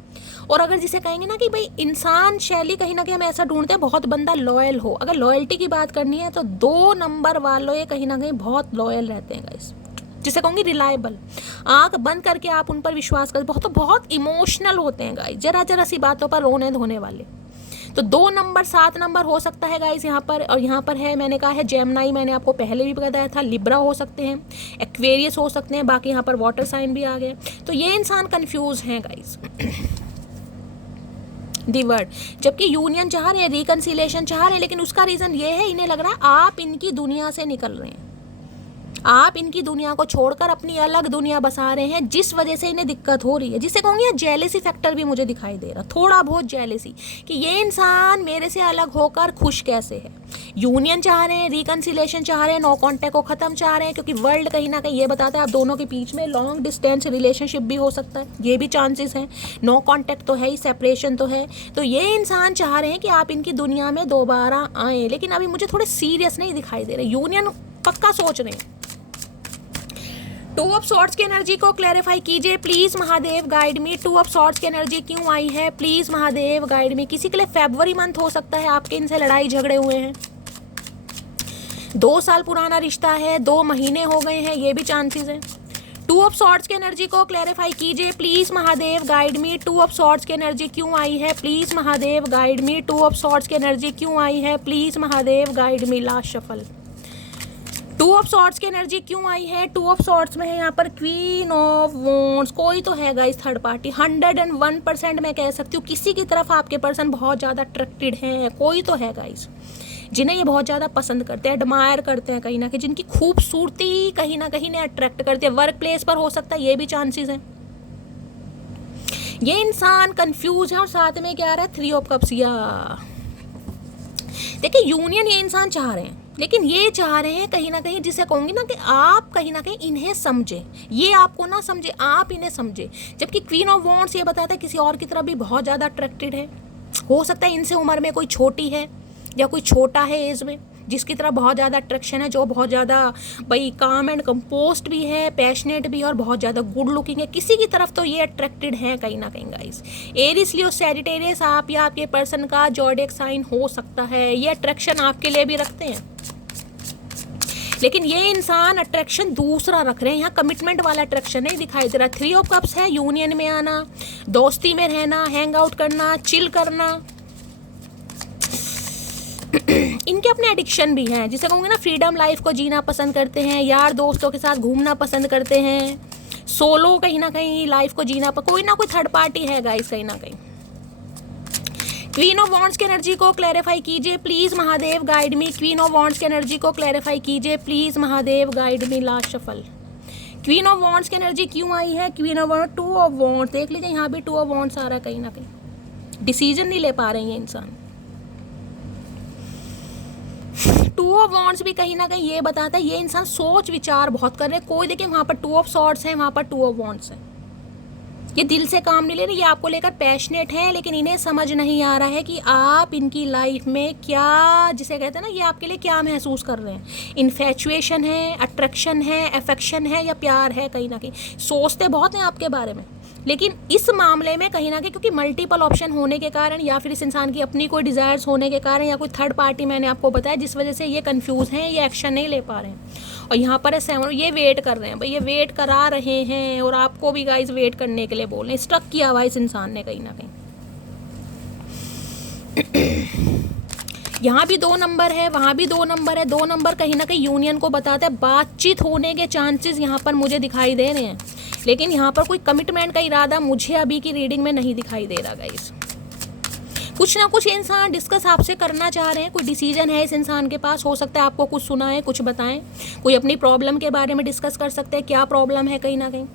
और अगर जिसे कहेंगे ना कि भाई इंसान शैली कहीं ना कहीं हम ऐसा ढूंढते हैं बहुत बंदा लॉयल हो, अगर लॉयल्टी की बात करनी है तो 2 नंबर वालों ये कहीं ना कहीं बहुत लॉयल रहते हैं गाइस, जिसे कहूँगी रिलायबल, आंख बंद करके आप उन पर विश्वास करते, बहुत इमोशनल होते हैं गाइस, जरा सी बातों पर रोने धोने वाले। तो 2 नंबर 7 नंबर हो सकता है गाइस यहाँ पर, और यहाँ पर है मैंने कहा है जेमिनी, मैंने आपको पहले भी बताया था, लिब्रा हो सकते हैं, एक्वेरियस हो सकते हैं, बाकी यहाँ पर वाटर साइन भी आ गए। तो ये इंसान कंफ्यूज हैं गाइस दी वर्ड, जबकि यूनियन चाह रहे हैं, रिकन्सिलेशन चाह रहे हैं, लेकिन उसका रीज़न ये है इन्हें लग रहा है आप इनकी दुनिया से निकल रहे हैं, आप इनकी दुनिया को छोड़कर अपनी अलग दुनिया बसा रहे हैं, जिस वजह से इन्हें दिक्कत हो रही है, जिसे कहूँगी यार जेलेसी फैक्टर भी मुझे दिखाई दे रहा, थोड़ा बहुत जेलेसी कि ये इंसान मेरे से अलग होकर खुश कैसे है। यूनियन चाह रहे हैं, रिकन्सिलेशन चाह रहे हैं, नो कॉन्टैक्ट को ख़त्म चाह रहे हैं, क्योंकि वर्ल्ड कहीं ना कहीं ये बताता है आप दोनों के बीच में लॉन्ग डिस्टेंस रिलेशनशिप भी हो सकता है, ये भी चांसेस हैं। नो कॉन्टैक्ट तो है ही, सेपरेशन तो है, तो ये इंसान चाह रहे हैं कि आप इनकी दुनिया में दोबारा आएँ, लेकिन अभी मुझे थोड़े सीरियस नहीं दिखाई दे रहे, यूनियन पक्का सोच रहे हैं। 2 ऑफ सॉर्ड्स की एनर्जी को क्लैरिफाई कीजिए please Mahadev guide me, 2 of swords की एनर्जी क्यों आई है, प्लीज महादेव गाइड मी। किसी के लिए फरवरी मंथ हो सकता है आपके इनसे लड़ाई झगड़े हुए हैं, 2 साल पुराना रिश्ता है, 2 महीने हो गए हैं, ये भी चांसेस है। 2 ऑफ सॉर्ड्स की एनर्जी को क्लैरिफाई कीजिए please Mahadev guide me, 2 of swords की एनर्जी क्यों आई है, please Mahadev guide me, 2 of swords की एनर्जी क्यों आई है, please Mahadev guide me. Last shuffle, 2 of swords की एनर्जी क्यों आई है, 2 ऑफ सॉर्ड्स में है यहाँ पर क्वीन ऑफ वॉन्ड्स, कोई तो है गाइस थर्ड पार्टी, 101% मैं कह सकती हूँ किसी की तरफ आपके पर्सन बहुत ज़्यादा अट्रैक्टेड हैं, कोई तो है गाइस जिन्हें ये बहुत ज़्यादा पसंद करते हैं, एडमायर करते हैं कहीं ना कहीं, जिनकी खूबसूरती कहीं ना कहीं ने अट्रैक्ट करती है। वर्क प्लेस पर हो सकता है, ये भी चांसेस हैं। ये इंसान कंफ्यूज है और साथ में क्या आ रहा है, 3 ऑफ कप्स। या देखिए यूनियन ये इंसान चाह रहे हैं, लेकिन ये चाह रहे हैं कहीं ना कहीं, जिसे कहूँगी ना कि आप कहीं ना कहीं इन्हें समझे, ये आपको ना समझे, आप इन्हें समझे। जबकि क्वीन ऑफ वॉन्ड्स ये बताता है किसी और की तरफ भी बहुत ज़्यादा अट्रैक्टेड है। हो सकता है इनसे उम्र में कोई छोटी है या कोई छोटा है एज में, जिसकी तरफ बहुत ज़्यादा अट्रैक्शन है, जो बहुत ज़्यादा भाई काम एंड कंपोस्ट भी है, पैशनेट भी है और बहुत ज़्यादा गुड लुकिंग है। किसी की तरफ तो ये अट्रैक्टेड है कहीं ना कहीं गाइस। एरिस, लियो, सैजिटेरियस आप या आपके पर्सन का ज़ोडिएक साइन हो सकता है, ये अट्रैक्शन आपके लिए भी रखते हैं। लेकिन ये इंसान अट्रैक्शन दूसरा रख रहे हैं, यहाँ कमिटमेंट वाला अट्रैक्शन नहीं दिखाई दे रहा। 3 ऑफ कप्स है, यूनियन में आना, दोस्ती में रहना, हैंग आउट करना, चिल करना। इनके अपने एडिक्शन भी हैं, जिसे कहूँगे ना फ्रीडम लाइफ को जीना पसंद करते हैं, यार दोस्तों के साथ घूमना पसंद करते हैं, सोलो कहीं ना कहीं लाइफ को जीना कोई ना कोई थर्ड पार्टी है गाइस कहीं ना कहीं। क्वीन ऑफ वॉन्ड्स की एनर्जी को क्लैरिफाई कीजिए please Mahadev, guide me. Queen of wands की एनर्जी को क्लैरिफाई कीजिए please Mahadev, guide me. Last shuffle. Queen of wands की एनर्जी क्यों आई है? Queen of wands, 2 of wands, देख लीजिए यहाँ भी 2 ऑफ वॉन्ड्स आ रहा है कहीं ना कहीं। डिसीजन नहीं ले पा रहे हैं इंसान। 2 ऑफ वॉन्ड्स भी कहीं ना कहीं ये बताता है ये इंसान सोच विचार बहुत कर रहे हैं। कोई देखिए वहाँ पर 2 ऑफ सॉर्ड्स है, वहाँ पर 2 ऑफ वॉन्ड्स है। ये दिल से काम नहीं ले रहे, ये आपको लेकर पैशनेट है, लेकिन इन्हें समझ नहीं आ रहा है कि आप इनकी लाइफ में क्या, जिसे कहते हैं ना, ये आपके लिए क्या महसूस कर रहे हैं। इन्फैचुएशन है, अट्रैक्शन है, अफेक्शन है या प्यार है। कहीं ना कहीं सोचते बहुत हैं आपके बारे में, लेकिन इस मामले में कहीं ना कहीं क्योंकि मल्टीपल ऑप्शन होने के कारण या फिर इस इंसान की अपनी कोई डिज़ायर्स होने के कारण या कोई थर्ड पार्टी मैंने आपको बताया जिस वजह से ये कंफ्यूज हैं, ये एक्शन नहीं ले पा रहे हैं। और यहाँ पर है 7, ये वेट कर रहे हैं भाई, ये वेट करा रहे हैं और आपको भी गाइस वेट करने के लिए बोल रहे हैं। स्टक किया हुआ इस इंसान ने कहीं ना कहीं। यहाँ भी 2 नंबर है, वहाँ भी 2 नंबर है। 2 नंबर कहीं ना कहीं यूनियन को बताता है, बातचीत होने के चांसेस यहाँ पर मुझे दिखाई दे रहे हैं, लेकिन यहाँ पर कोई कमिटमेंट का इरादा मुझे अभी की रीडिंग में नहीं दिखाई दे रहा गाइस। कुछ ना कुछ इंसान डिस्कस आपसे करना चाह रहे हैं, कोई डिसीजन है इस इंसान के पास। हो सकता है आपको कुछ सुनाएं, कुछ बताएं, कोई अपनी प्रॉब्लम के बारे में डिस्कस कर सकते हैं, क्या प्रॉब्लम है कहीं ना कहीं।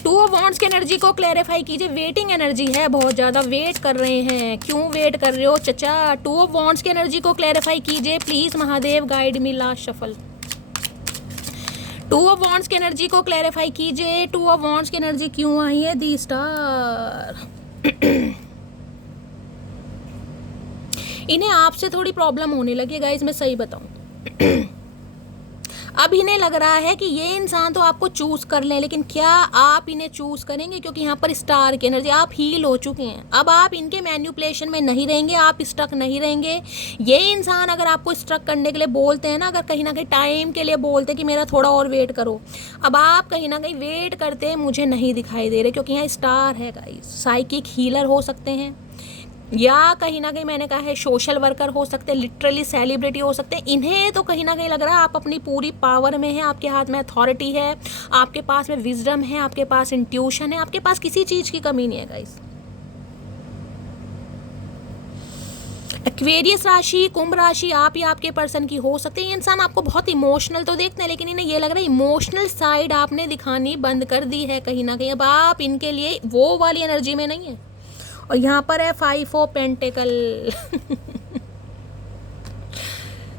2 ऑफ वॉन्ड्स की एनर्जी को क्लैरिफाई कीजिए। वेटिंग एनर्जी है, बहुत ज़्यादा वेट कर रहे हैं। क्यों वेट कर रहे हो चचा? 2 ऑफ वॉन्ड्स की एनर्जी को क्लैरिफाई कीजिए please Mahadev, guide me. Last shuffle. 2 of wands की एनर्जी को क्लैरिफाई कीजिए। 2 ऑफ वॉन्ड्स की एनर्जी क्यों आई है? दी स्टार। इन्हें आपसे थोड़ी प्रॉब्लम होने लगी गाइज, मैं सही बताऊं। अब इन्हें लग रहा है कि ये इंसान तो आपको चूज कर लें, लेकिन क्या आप इन्हें चूज करेंगे? क्योंकि यहाँ पर स्टार की एनर्जी, आप हील हो चुके हैं। अब आप इनके मैन्युपुलेशन में नहीं रहेंगे, आप स्टक नहीं रहेंगे। ये इंसान अगर आपको स्टक करने के लिए बोलते हैं ना, अगर कहीं ना कहीं टाइम के लिए बोलते हैं कि मेरा थोड़ा और वेट करो, अब आप कहीं ना कहीं वेट करते हैं, मुझे नहीं दिखाई दे रहे, क्योंकि यहाँ स्टार है गाइस। साइकिक हीलर हो सकते हैं, या कहीं ना कहीं मैंने कहा है सोशल वर्कर हो सकते हैं, लिटरली सेलिब्रिटी हो सकते हैं। इन्हें तो कहीं ना कहीं लग रहा है आप अपनी पूरी पावर में हैं, आपके हाथ में अथॉरिटी है, आपके पास में विजडम है, आपके पास इंट्यूशन है, आपके पास किसी चीज़ की कमी नहीं है गाइस। एक्वेरियस राशि, कुंभ राशि आप या आपके पर्सन की हो सकती है। ये इंसान आपको बहुत इमोशनल तो देखते हैं, लेकिन इन्हें ये लग रहा है इमोशनल साइड आपने दिखानी बंद कर दी है कहीं ना कहीं। अब आप इनके लिए वो वाली एनर्जी में नहीं है। और यहाँ पर है 5 ऑफ पेंटिकल।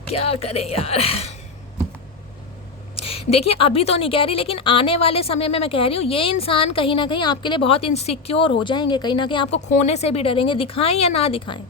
क्या करें यार। देखिए अभी तो नहीं कह रही, लेकिन आने वाले समय में मैं कह रही हूँ ये इंसान कहीं ना कहीं आपके लिए बहुत इनसिक्योर हो जाएंगे, कहीं ना कहीं आपको खोने से भी डरेंगे, दिखाएं या ना दिखाएं।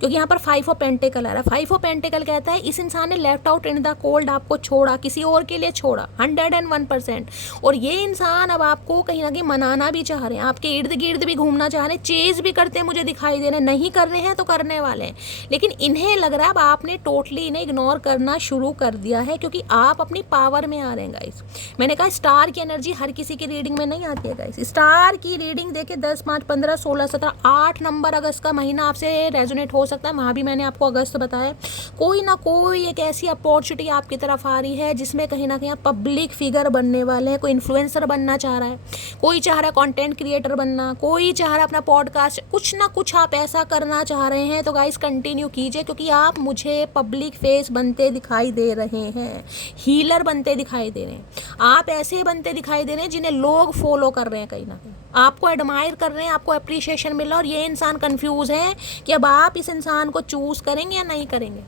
क्योंकि यहाँ पर 5 ऑफ पेंटिकल आ रहा है। 5 ऑफ पेंटिकल कहता है इस इंसान ने left out in the cold, आपको छोड़ा, किसी और के लिए छोड़ा 101%। और ये इंसान अब आपको कहीं ना कहीं मनाना भी चाह रहे हैं, आपके इर्द गिर्द भी घूमना चाह रहे हैं, चेज भी करते हैं, मुझे दिखाई दे रहे हैं। नहीं कर रहे हैं तो करने वाले हैं, लेकिन इन्हें लग रहा है अब आपने टोटली इन्हें इग्नोर करना शुरू कर दिया है, क्योंकि आप अपनी पावर में आ रहे हैं गाइस। मैंने कहा स्टार की एनर्जी हर किसी की रीडिंग में नहीं आती है गाइस। स्टार की रीडिंग देखिए 10, 5, 15, 16, 17, 8 नंबर अगस्त का महीना आपसे रेजोनेट हो सकता है, वहाँ भी मैंने आपको अगस्त बताया। कोई ना कोई एक ऐसी अपॉर्चुनिटी आपकी तरफ आ रही है जिसमें कहीं ना कहीं आप पब्लिक फिगर बनने वाले हैं। कोई इन्फ्लुएंसर बनना चाह रहा है, कोई चाह रहा है कंटेंट क्रिएटर बनना, कोई चाह रहा है अपना पॉडकास्ट, कुछ ना कुछ आप ऐसा करना चाह रहे हैं। तो गाइस कंटिन्यू कीजिए, क्योंकि आप मुझे पब्लिक फेस बनते दिखाई दे रहे हैं, हीलर बनते दिखाई दे रहे हैं, आप ऐसे बनते दिखाई दे रहे हैं जिन्हें लोग फॉलो कर रहे हैं, कहीं ना कहीं आपको एडमायर कर रहे हैं, आपको अप्रिशिएशन मिल रहा है। और ये इंसान कंफ्यूज है कि अब आप इस इंसान को चूज करेंगे या नहीं करेंगे,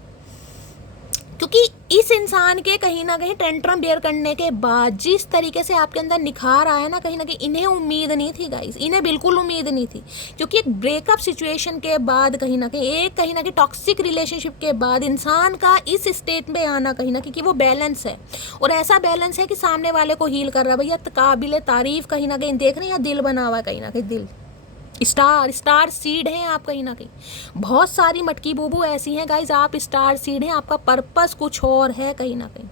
क्योंकि इस इंसान के कहीं ना कहीं टेंट्रम बेयर करने के बाद जिस तरीके से आपके अंदर निखार आया ना, कहीं ना कहीं इन्हें उम्मीद नहीं थी गाइस, इन्हें बिल्कुल उम्मीद नहीं थी। क्योंकि एक ब्रेकअप सिचुएशन के बाद कहीं ना कहीं टॉक्सिक रिलेशनशिप के बाद इंसान का इस स्टेट में आना कहीं ना कहीं कि वो बैलेंस है, और ऐसा बैलेंस है कि सामने वाले को हील कर रहा है। भैया काबिल तारीफ कहीं ना कहीं देख रहे हैं, दिल बना हुआ है कहीं ना कहीं, दिल स्टार सीड हैं आप कहीं ना कहीं। बहुत सारी मटकी बूबू ऐसी हैं गाइज, आप स्टार सीड हैं, आपका पर्पस कुछ और है कहीं ना कहीं।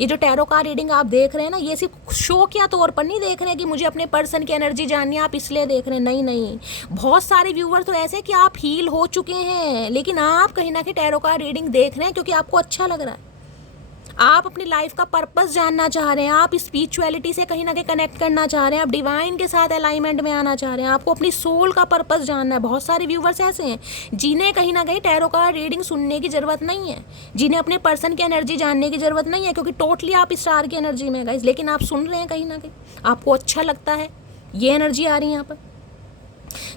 ये जो टैरो कार्ड रीडिंग आप देख रहे हैं ना, ये सिर्फ शौकिया तौर पर नहीं देख रहे हैं कि मुझे अपने पर्सन की एनर्जी जाननी है, आप इसलिए देख रहे हैं, नहीं नहीं। बहुत सारे व्यूअर तो ऐसे हैं कि आप हील हो चुके हैं, लेकिन आप कहीं ना कहीं टैरो कार्ड रीडिंग देख रहे हैं क्योंकि आपको अच्छा लग रहा है, आप अपनी लाइफ का पर्पस जानना चाह रहे हैं, आप स्पिरिचुअलिटी से कहीं ना कहीं कनेक्ट करना चाह रहे हैं, आप डिवाइन के साथ अलाइनमेंट में आना चाह रहे हैं, आपको अपनी सोल का पर्पस जानना है। बहुत सारे व्यूवर्स ऐसे हैं जिन्हें कहीं ना कहीं टैरो का रीडिंग सुनने की ज़रूरत नहीं है, जिन्हें अपने पर्सन की एनर्जी जानने की ज़रूरत नहीं है, क्योंकि टोटली आप स्टार की एनर्जी में गाइस, लेकिन आप सुन रहे हैं कहीं ना कहीं, आपको अच्छा लगता है, ये एनर्जी आ रही है यहाँ पर।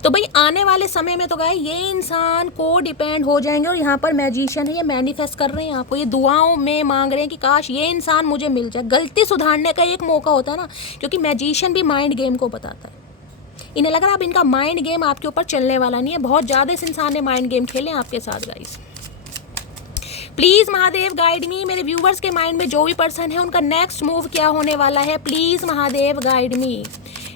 तो भाई आने वाले समय में तो गाय ये इंसान को डिपेंड हो जाएंगे, और यहाँ पर मैजिशियन है, ये मैनिफेस्ट कर रहे हैं आपको, ये दुआओं में मांग रहे हैं कि काश ये इंसान मुझे मिल जाए। गलती सुधारने का एक मौका होता है ना, क्योंकि मैजिशियन भी माइंड गेम को बताता है। इन्हें लग रहा है अब इनका माइंड गेम आपके ऊपर चलने वाला नहीं है, बहुत ज़्यादा इस इंसान ने माइंड गेम खेले आपके साथ गाइस। प्लीज़ महादेव गाइड मी, मेरे व्यूवर्स के माइंड में जो भी पर्सन है उनका नेक्स्ट मूव क्या होने वाला है, please Mahadev guide me,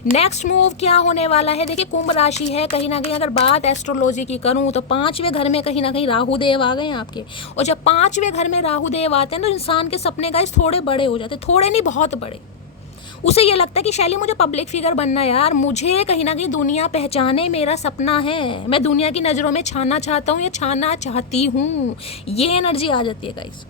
next move क्या होने वाला है। देखिए कुंभ राशि है, कहीं ना कहीं अगर बात एस्ट्रोलॉजी की करूं तो 5वें घर में कहीं ना कहीं राहु देव आ गए हैं आपके, और जब 5वें घर में राहु देव आते हैं तो इंसान के सपने गाइस थोड़े बड़े हो जाते हैं, थोड़े नहीं बहुत बड़े। उसे ये लगता है कि शैली मुझे पब्लिक फिगर बनना है यार, मुझे कहीं ना कहीं दुनिया पहचाने, मेरा सपना है, मैं दुनिया की नज़रों में छाना चाहता हूँ या छाना चाहती हूँ, ये एनर्जी आ जाती है गाइस।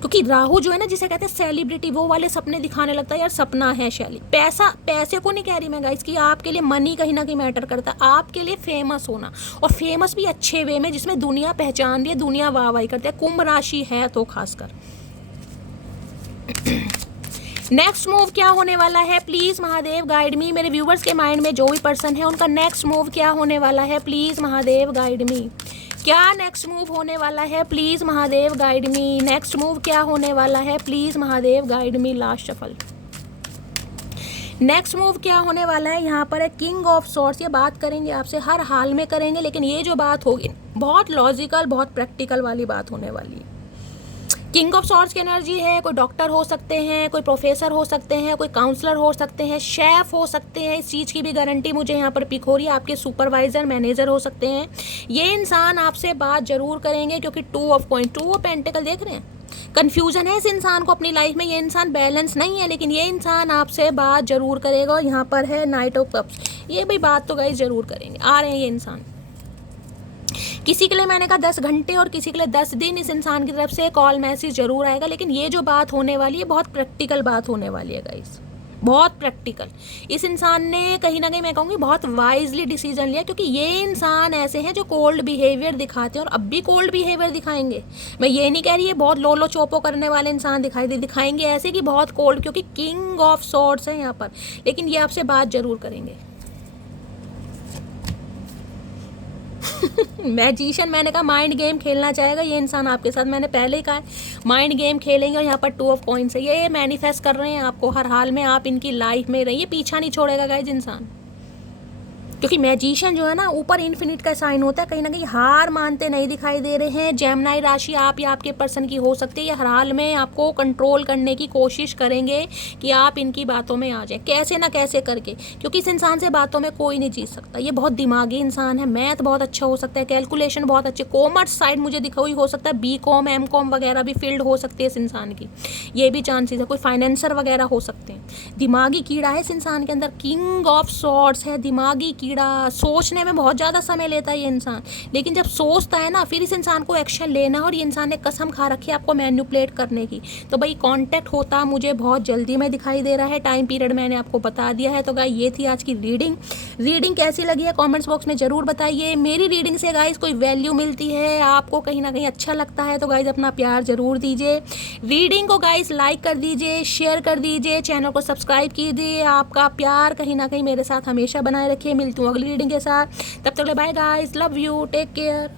क्योंकि राहु जो है ना, जिसे कहते हैं सेलिब्रिटी, वो वाले सपने दिखाने लगता है, यार सपना है शैली। पैसे को नहीं कह रही मैं गाइस कि आपके लिए मनी कहीं ना कहीं मैटर करता है, आपके लिए फेमस होना, और फेमस भी अच्छे वे में जिसमें दुनिया पहचान रही है, दुनिया वाहवाही करती है। कुंभ राशि है तो खासकर नेक्स्ट मूव क्या होने वाला है, प्लीज़ महादेव गाइड मी, मेरे व्यूवर्स के माइंड में जो भी पर्सन है उनका नेक्स्ट मूव क्या होने वाला है, प्लीज़ महादेव गाइड मी। क्या नेक्स्ट मूव होने वाला है, please Mahadev guide me, next move क्या होने वाला है, please Mahadev guide me. Last shuffle, next move क्या होने वाला है, यहाँ पर है किंग ऑफ सॉर्ड्स। ये बात करेंगे आपसे, हर हाल में करेंगे, लेकिन ये जो बात होगी बहुत लॉजिकल, बहुत प्रैक्टिकल वाली बात होने वाली है। किंग ऑफ सॉर्ड्स की एनर्जी है, कोई डॉक्टर हो सकते हैं, कोई प्रोफेसर हो सकते हैं, कोई काउंसलर हो सकते हैं, शेफ हो सकते हैं, इस चीज़ की भी गारंटी मुझे यहाँ पर पिक हो रही है, आपके सुपरवाइजर मैनेजर हो सकते हैं। ये इंसान आपसे बात जरूर करेंगे, क्योंकि 2 ऑफ पेंटिकल देख रहे हैं, कन्फ्यूजन है इस इंसान को अपनी लाइफ में, ये इंसान बैलेंस नहीं है, लेकिन ये इंसान आपसे बात जरूर करेगा। और यहाँ पर है नाइट ऑफ कप्स, ये भी बात तो गाइस जरूर करेंगे, आ रहे हैं ये इंसान। किसी के लिए मैंने कहा 10 घंटे और किसी के लिए 10 दिन इस इंसान की तरफ से कॉल मैसेज जरूर आएगा, लेकिन ये जो बात होने वाली है बहुत प्रैक्टिकल बात होने वाली है गाइस, बहुत प्रैक्टिकल। इस इंसान ने कहीं ना कहीं मैं कहूँगी बहुत वाइजली डिसीजन लिया, क्योंकि ये इंसान ऐसे हैं जो कोल्ड बिहेवियर दिखाते हैं और अब भी कोल्ड बिहेवियर दिखाएंगे। मैं ये नहीं कह रही है बहुत लोलो चोपो करने वाले इंसान दिखाएंगे ऐसे कि बहुत कोल्ड, क्योंकि किंग ऑफ सॉर्ड्स है यहाँ पर, लेकिन ये आपसे बात जरूर करेंगे। मैजिशियन मैंने कहा माइंड गेम खेलना चाहेगा ये इंसान आपके साथ, मैंने पहले ही कहा है माइंड गेम खेलेंगे। और यहाँ पर 2 ऑफ कॉइंस है, ये मैनिफेस्ट कर रहे हैं आपको, हर हाल में आप इनकी लाइफ में रहिए, पीछा नहीं छोड़ेगा गाइस इंसान। क्योंकि मैजिशियन जो है ना ऊपर इन्फिनिट का साइन होता है, कहीं ना कहीं हार मानते नहीं दिखाई दे रहे हैं। जेमिनी राशि आप या आपके पर्सन की हो सकती है, ये हर हाल में आपको कंट्रोल करने की कोशिश करेंगे कि आप इनकी बातों में आ जाए, कैसे ना कैसे करके, क्योंकि इस इंसान से बातों में कोई नहीं जीत सकता। ये बहुत दिमागी इंसान है, मैथ बहुत अच्छा हो सकता है, कैलकुलेशन बहुत अच्छे, कॉमर्स साइड मुझे दिखा हुई हो सकता है, BCom MCom वगैरह भी फील्ड हो सकती है इस इंसान की, ये भी चांसेस है। कोई फाइनेंसर वगैरह हो सकते हैं। दिमागी कीड़ा है इस इंसान के अंदर, किंग ऑफ सॉर्ड्स है, दिमागी कीड़ा पीड़ा, सोचने में बहुत ज़्यादा समय लेता है ये इंसान, लेकिन जब सोचता है ना फिर इस इंसान को एक्शन लेना है। और ये इंसान ने कसम खा रखी है आपको मैनिपुलेट करने की। तो भाई कांटेक्ट होता मुझे बहुत जल्दी में दिखाई दे रहा है, टाइम पीरियड मैंने आपको बता दिया है। तो गाइस ये थी आज की रीडिंग कैसी लगी है कमेंट्स बॉक्स में ज़रूर बताइए। मेरी रीडिंग से गाइस कोई वैल्यू मिलती है, आपको कहीं ना कहीं अच्छा लगता है तो गाइस अपना प्यार ज़रूर दीजिए। रीडिंग को गाइस लाइक कर दीजिए, शेयर कर दीजिए, चैनल को सब्सक्राइब कीजिए। आपका प्यार कहीं ना कहीं मेरे साथ हमेशा बनाए रखिए। मिलती हूँ अगली रीडिंग के साथ, तब तक bye guys, love you, take care.